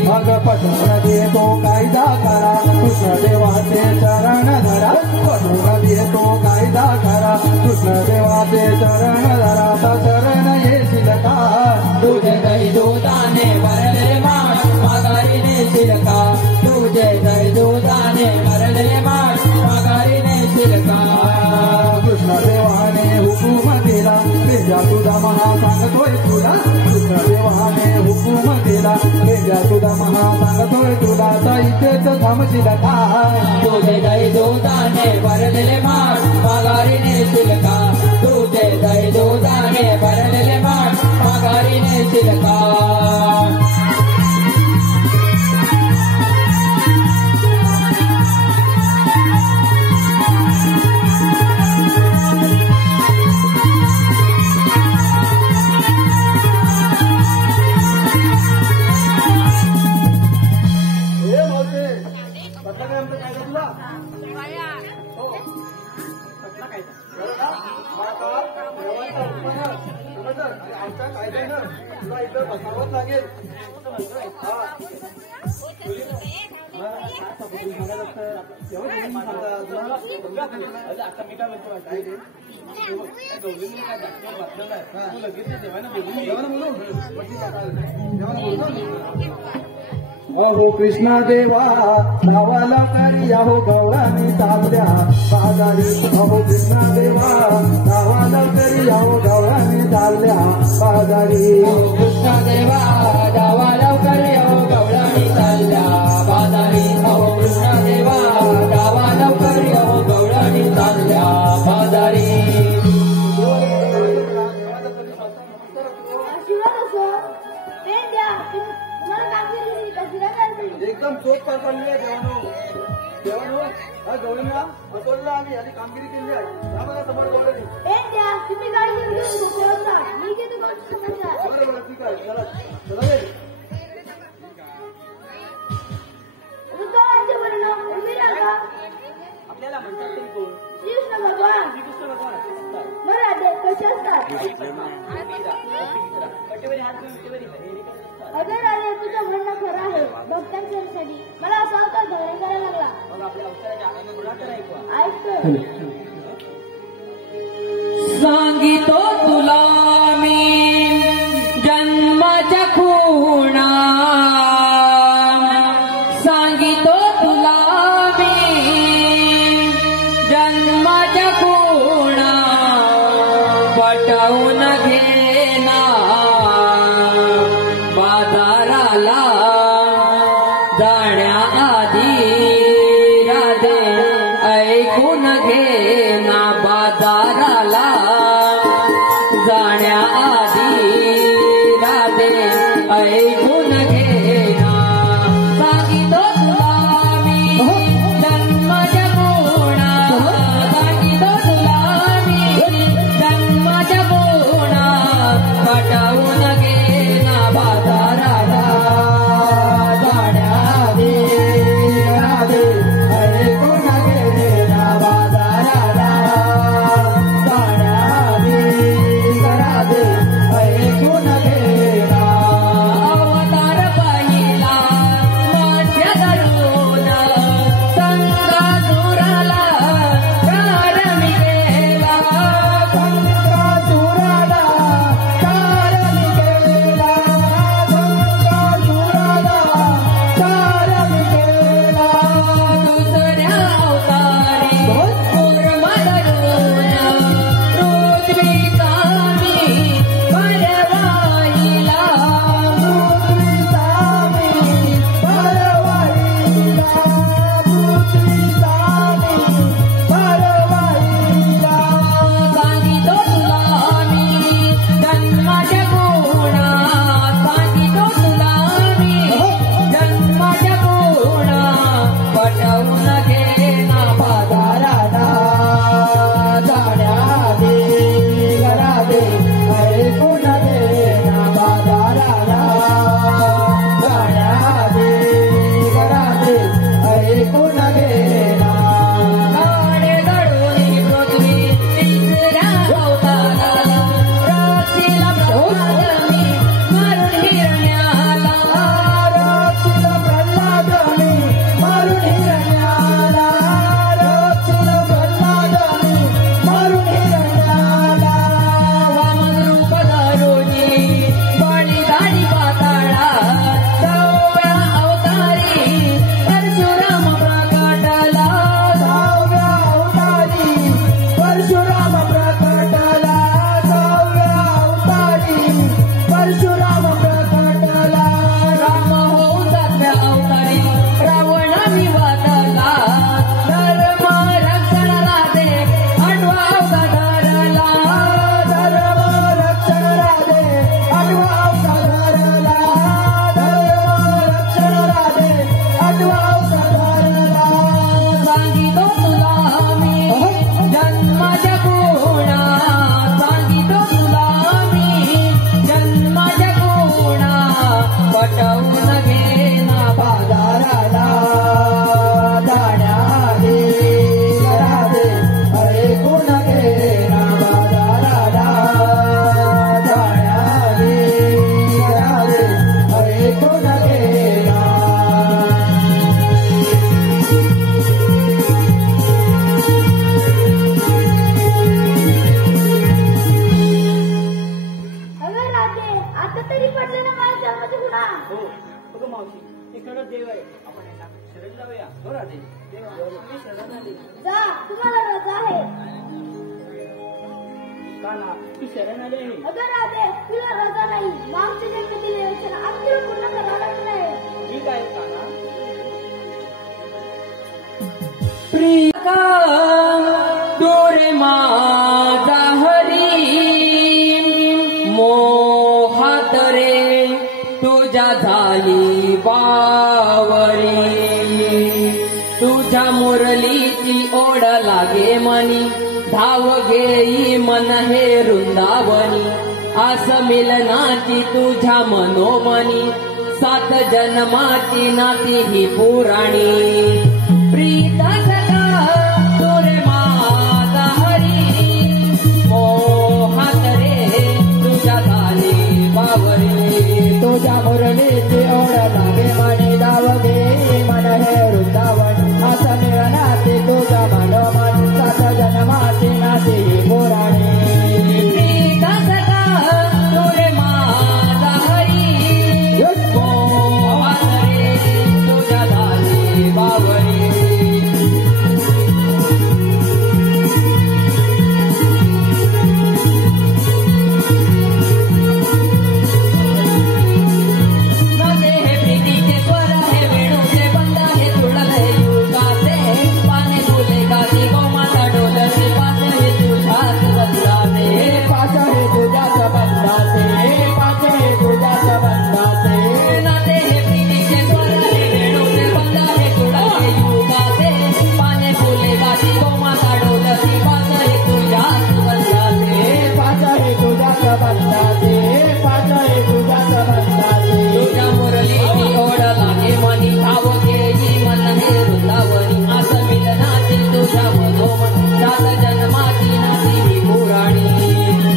मग पटवून देतो कायदा करा कृष्णदेवाचे चरण धरा पटवून देतो कायदा करा कृष्णदेवाचे चरण धरा आता चरण येशील का तुझे दै दुधाने भरलेले माठ माघारीने शिलका तुझे दै दुधाने भरलेले माठ माघारीने शिलका कृष्णदेवाने हुकूम केला तेजा तुझा महा सांगतोय तुला कृष्णदेवाने हुकूम केला तेजा तुझा महा सांगतोय तुला दैतेच थांबशील का तुझे दै दुधाने भरलेले माठ माघारीने शिलका तुझे दै दुधाने भरलेले माठ माघारीने शिलका हे मावशे पटला काय आमचं कायदा तुला हो पटला काय बरं ना? मग आता देवांचा हुकूम आहे. समजलं? आणि आमच्या कायद्यानं तुला इथं बसावंच लागेल हा आता मी काय म्हणतो काय रे? दोघींनी काय दाखवलं वाटलं नाही तू लगेच त्या देवानं बोलून घे. देवानं बोलू? मग ठीक आहे, चालेल. देवानं बोलू ना? अहो कृष्णा देवा नावाला करी अहो गवळणी चालल्या बाजारी अहो कृष्णा देवा नावाला करी अहो गवळणी चालल्या बाजारी कृष्ण देवा डावा लवकर येऊ गवळणी चालल्या बाजारी अहो कृष्ण देवा डावा लवकर येऊ गवळणी चालल्या बाजारी आशीर्वाद असो पेन द्या तुम्हाला कामगिरी कशी करायची एकदम चोख पाळली आहे देवानो हा गवळीला बसवलेला आम्ही आणि कामगिरी केली आहे त्यामुळे समोर गवळणी पेन द्या तुम्ही गाडी घेऊन ठेवता मी घेतो गोष्ट समजता बरं ठीक आहे चला चला रे ऋतुवांचे वर्ण उभी राहा आपल्याला म्हणतात तरी कोण कृष्ण भगवान श्रीकृष्ण भगवान असतात. मराठे कसे असतात कटेवरी हात घेऊन कटेवरी हे असतात. अगं राजे तुझं म्हणणं खरं आहे भक्तांसाठी मला असा होता धैर्य करायला लागला मग आपल्या अवसराच्या आनंद गुणा तर ऐकवा ऐकतोय सांगितो तुला मी जन्माच्या खुणा सांगितो तुला मी जन्माच्या खुणा पटवून घेना बाजाराला जाण्याआधी राधे ऐकून घेना बाजाराला जाण्याआधी राधे ऐकून घेना सांगितो तुला मी जन्माच्या गुणा सांगितो तुला मी जन्माच्या गुणा पटवून घेना बाजाराला जाण्याआधी राधे ऐकून घेना बाजाराला जाण्याआधी जाऊया हो राधे मी शरण आली जा, तुम्हाला रजा आहे. का ना ती शरण आली आहे अगं राधे, तुला रजा नाही. मागच्या जन्मातील योजना अगदी पूर्ण करावं लागणार आहे. ठीक आहे का ना प्रियका तुरे माझा हरी मोहात रे तुझ्या झाली बावरी तुझ्या मुरलीची ओढ लागे मनी धाव घेई मन हे वृंदावनी आस मिलनाची तुझ्या मनोमनी सात जन्माची नाती ही पुराणी प्रीता सखा तुरे माझा हरी मोहात रे तुझ्या झाली बावरी तुझ्या मुरलीची ओढ लागे मनी धाव घेई मन हे वृंदावन आस मिळनाची तुझ्या मनोमन सात जन्माची नाती पुराणी प्रीता सखा तुरे माझा हरी मोहात रे तुझ्या झाली बावरी नदे हे प्रीतीचे स्वर हे वेणूचे बंद हे तुडल हे युगाचे पाने फुले गाती गोमाता डोलती पाच हे तुझ्याच बंधाचे पाच हे तुझ्याच बंधाचे पाच हे तुझ्याच बंधाचे नदे हे प्रीतीचे स्वर हे वेणूचे बंद हे तुडल हे युगाचे पाने फुले गाती गोमाता डोलती पाच हे तुझ्याच बंधाचे पाच हे तुझ्याच बंधाचे पाच हे तुझ्याच बंधाचे तुझ्या मुरलीची ओढ लागे मनी धाव घेई मन हे वृंदावनी आस मिलनाची तुझ्या मनोमन सात जन्माची नाती ही पुराणी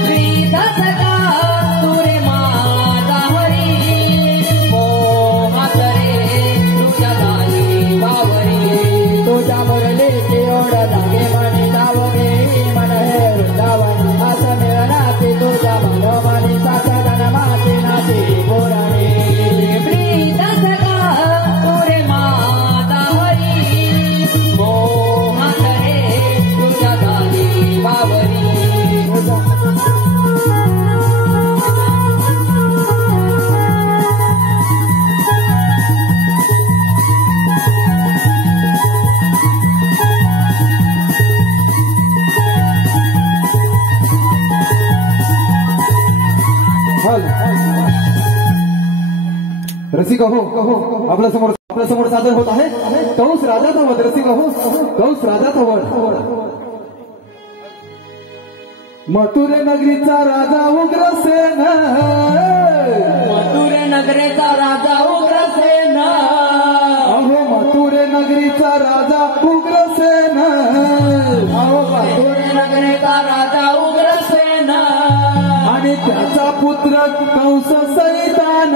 प्रीता सखा तुरे माझा हरी मोहात रे तुझ्या झाली बावरी तुझ्या मुरलीची ओढ लागे मनी धाव घेई मन हे वृंदावनी आस मिलनाची तुझ्या मनोमनी सात जन्माची नाती ही पुराणी प्रीता सखा तुरे माझा हरी मोहात रे तुझ्या झाली बावरी रसिका हो आपल्या समोर सादर होत आहे कंस राजाचा वध. रसिका हो कंस राजाचा वध. मथुरे नगरीचा राजा उग्रसेन मथुरे नगरेचा राजा उग्रसेन अहो मथुरे नगरीचा राजा उग्रसेन अहो मथुरे नगरेचा राजा उग्रसेन आणि त्याचा पुत्र कंस सैतान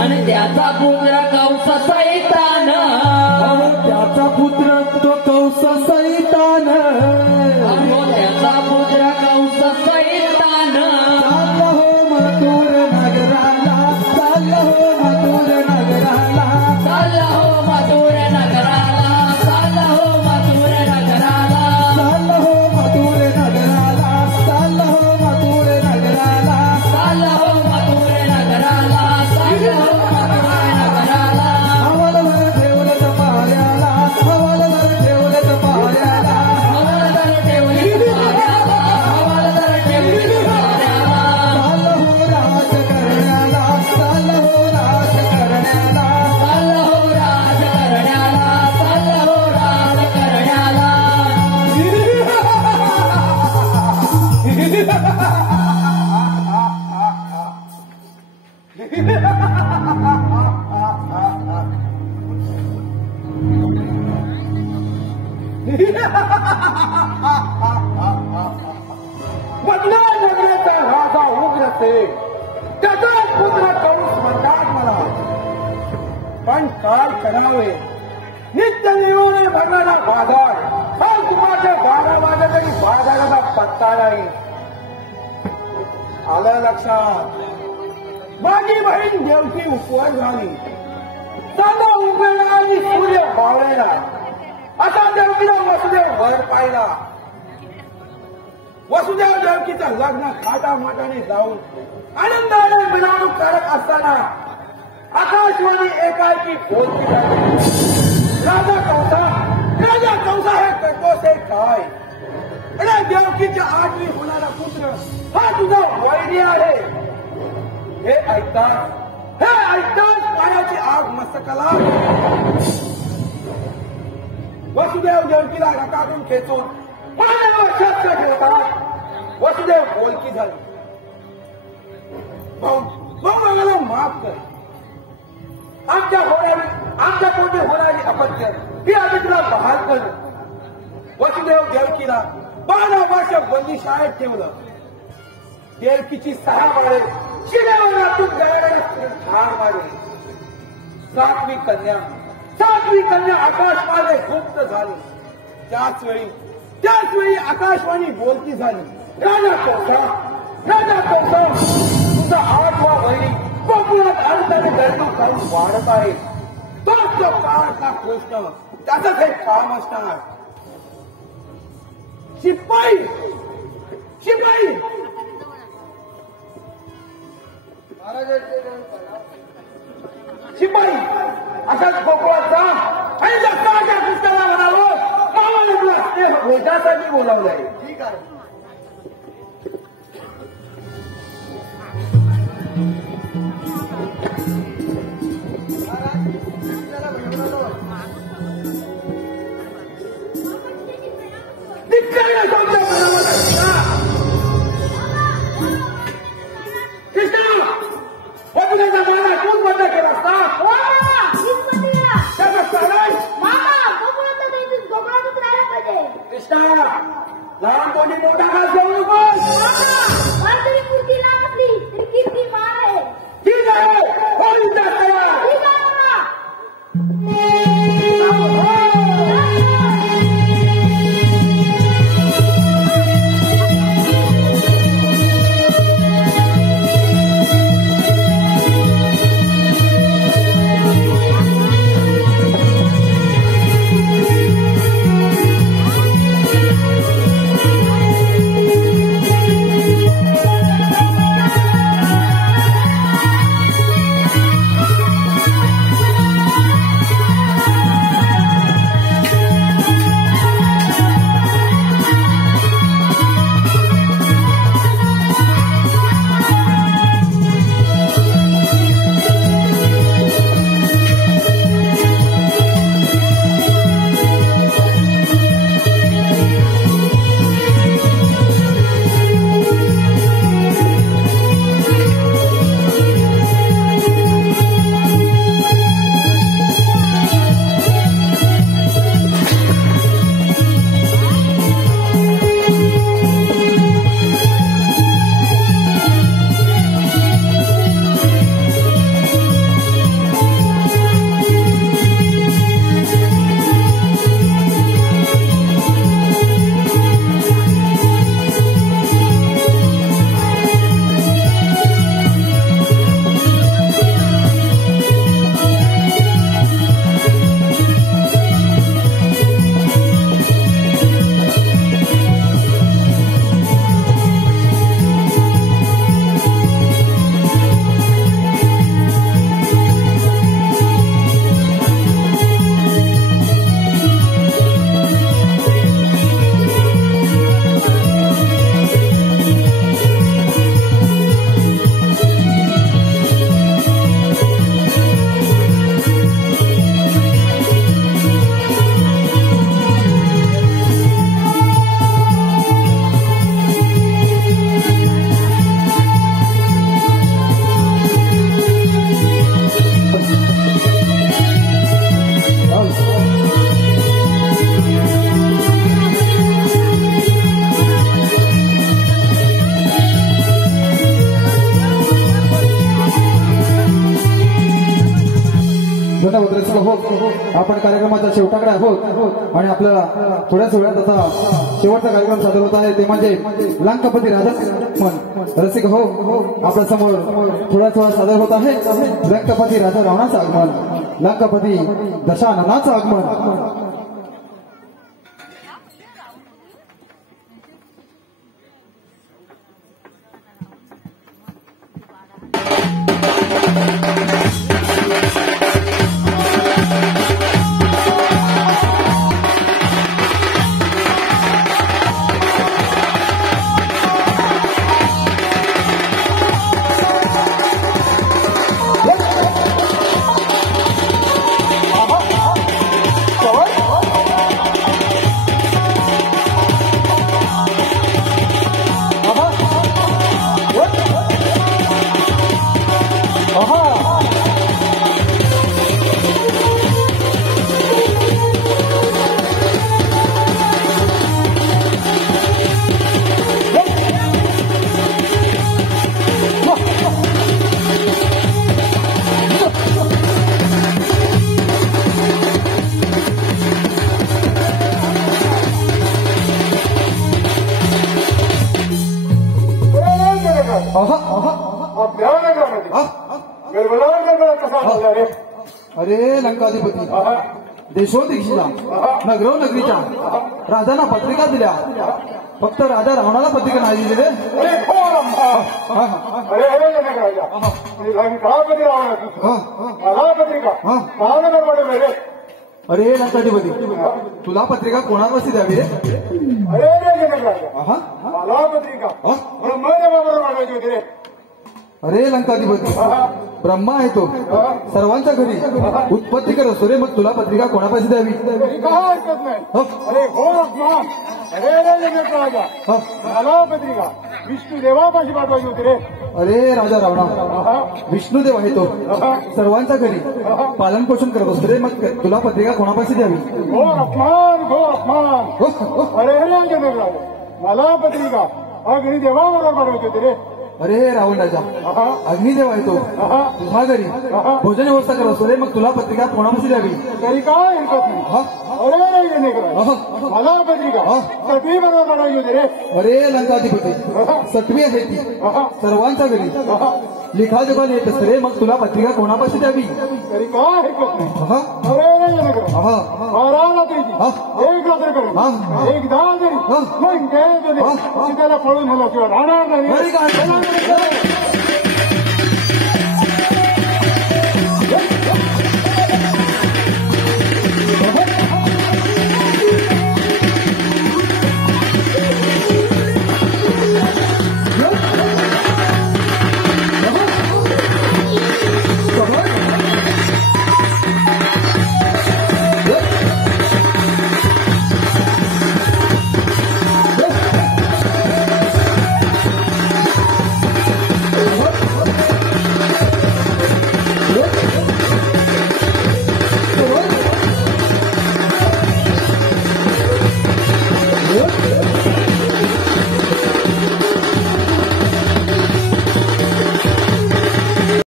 आणि त्याचा पुत्र कंस सैतान अहो त्याचा पुत्र तो कंस सैतान अहो त्याचा पुत्र कंस सैतान चालला हो मथुर नगराला चालला हो मथुर नगराला चालला हो मथुर नगराला चालला हो मथुर नगराला चालला हो मथुर नगराला चालला हो मथुर नगराला चालला हो मथुर नगराला चालला हो मथुर नगराला हवालवर ठेवलं पाऱ्याला हवालवर ठेवलं पाऱ्याला हवालदार ठेवली पाऱ्याला हवालदार ठेवली पाऱ्याला चालला हो राज करण्याला चालला हो राज करण्याला चालला हो राज करण्याला चालला हो राज करण्याला मधल्या नगराचा राजा उग्रसेन त्याचा पुत्र कंस म्हणतात मला. पण काय करावे, नित्य नियोने भरलेला बाजार कुमारच्या 12 वाजता तरी बाजाराचा पत्ता नाही. आलं लक्षात, माझी बहीण देवची उपवास झाली. सांगा उगवला आणि सूर्य मावळला असा देवकीला वसुदेव वर पाहिला. वसुदेव देवकीचं लग्न थाटामाटाने जाऊन आनंदाने मिरवणूक करत असताना आकाशवाणी एकाएकी बोलती झाली. राजा कंसा हे करतोस हे काय? अरे देवकीच्या आठवी होणारा पुत्र हा तुझा वैरी आहे. हे ऐकताच पाण्याची आग मस्तकाला. वसुदेव देवकीला रकातून खेचून पाण्यावर शस्त्र ठेवतात. वसुदेव बोलकी झाली. भाऊ मला माफ कर. आमच्या पोटी होणारी अपत्य ती आम्ही तुला बहाल करू. वसुदेव देवकीला 12 वर्ष बंदी शाळेत ठेवलं. देवकीची 6 बाळे शिरेवरातून गळ्याला ठार मारले. 7वी कन्या आकाशमार्गे गुप्त झाली. त्याच वेळी आकाशवाणी बोलती झाली. राजा कंसा तुझा 8वा वैरी कोकणात अंतने गर्दी करून वाढत आहे. तोच तो काळातला कृष्ण त्याचंच हे काम असणार. शिपाई असाच कोकणात जा आणि लग्नाच्या कृष्णाला म्हणावं मामाने तुला स्नेह भेटासाठी बोलावलंय. ठीक आहे. लहान मोठी मोठा घास घेऊ नकोस. तरी मूर्ती लहान असली तरी कीर्ती मान आहे. ठीक आहे. होईल जास्त ठीक आहे आपण कार्यक्रमाच्या शेवटाकडे आहोत आणि आपल्याला थोड्याच वेळात आता शेवटचा कार्यक्रम सादर होत आहे ते म्हणजे लंकापती राजा रसिक हो आपल्या समोर थोड्याच वेळात सादर होत आहे लंकापती राजा रावणाचं आगमन. लंकापती दशाननाचं आगमन. अरे लंकाधिपती देशोदीक्षिला नगरो नगरीच्या राजांना पत्रिका दिल्या, फक्त राजा रावणाला पत्रिका नाही दिली रे. अरे लंकाधिपती तुला पत्रिका कोणाला कशी द्यावी रे? अरे लंकाधिपती ब्रह्मा आहे तो सर्वांच्या घरी उत्पत्ती करत असतो रे, मग तुला पत्रिका कोणापाशी द्यावी? पत्रिका विष्णुदेवापाशी पाठवायची होती रे. अरे राजा रावणा विष्णुदेव आहे तो सर्वांच्या घरी पालन पोषण करत असतो रे, मग तुला पत्रिका कोणापाशी द्यावी? घोर अपमान. अरे मला पत्रिका अग्निदेवाबरोबर पाठवायची होती रे. अरे रावण राजा अग्निदेव आहे तो तुझ्या घरी भोजन व्यवस्था करत असतो रे, मग तुला पत्रिका कोणापाशी द्यावी? तरी काय हरकत नाही. मला पत्रिका सटवी बरोबर पाठवायची होती रे. अरे लंकाधिपती सटवी आहे ती सर्वांच्या घरी लिखाजोखा येत असते रे, मग तुला पत्रिका कोणापाशी द्यावी? तरी काय हरकत नाही. एक रात्र करू एक 10 जरी त्याला पळून झाल्याशिवाय राहणार नाही.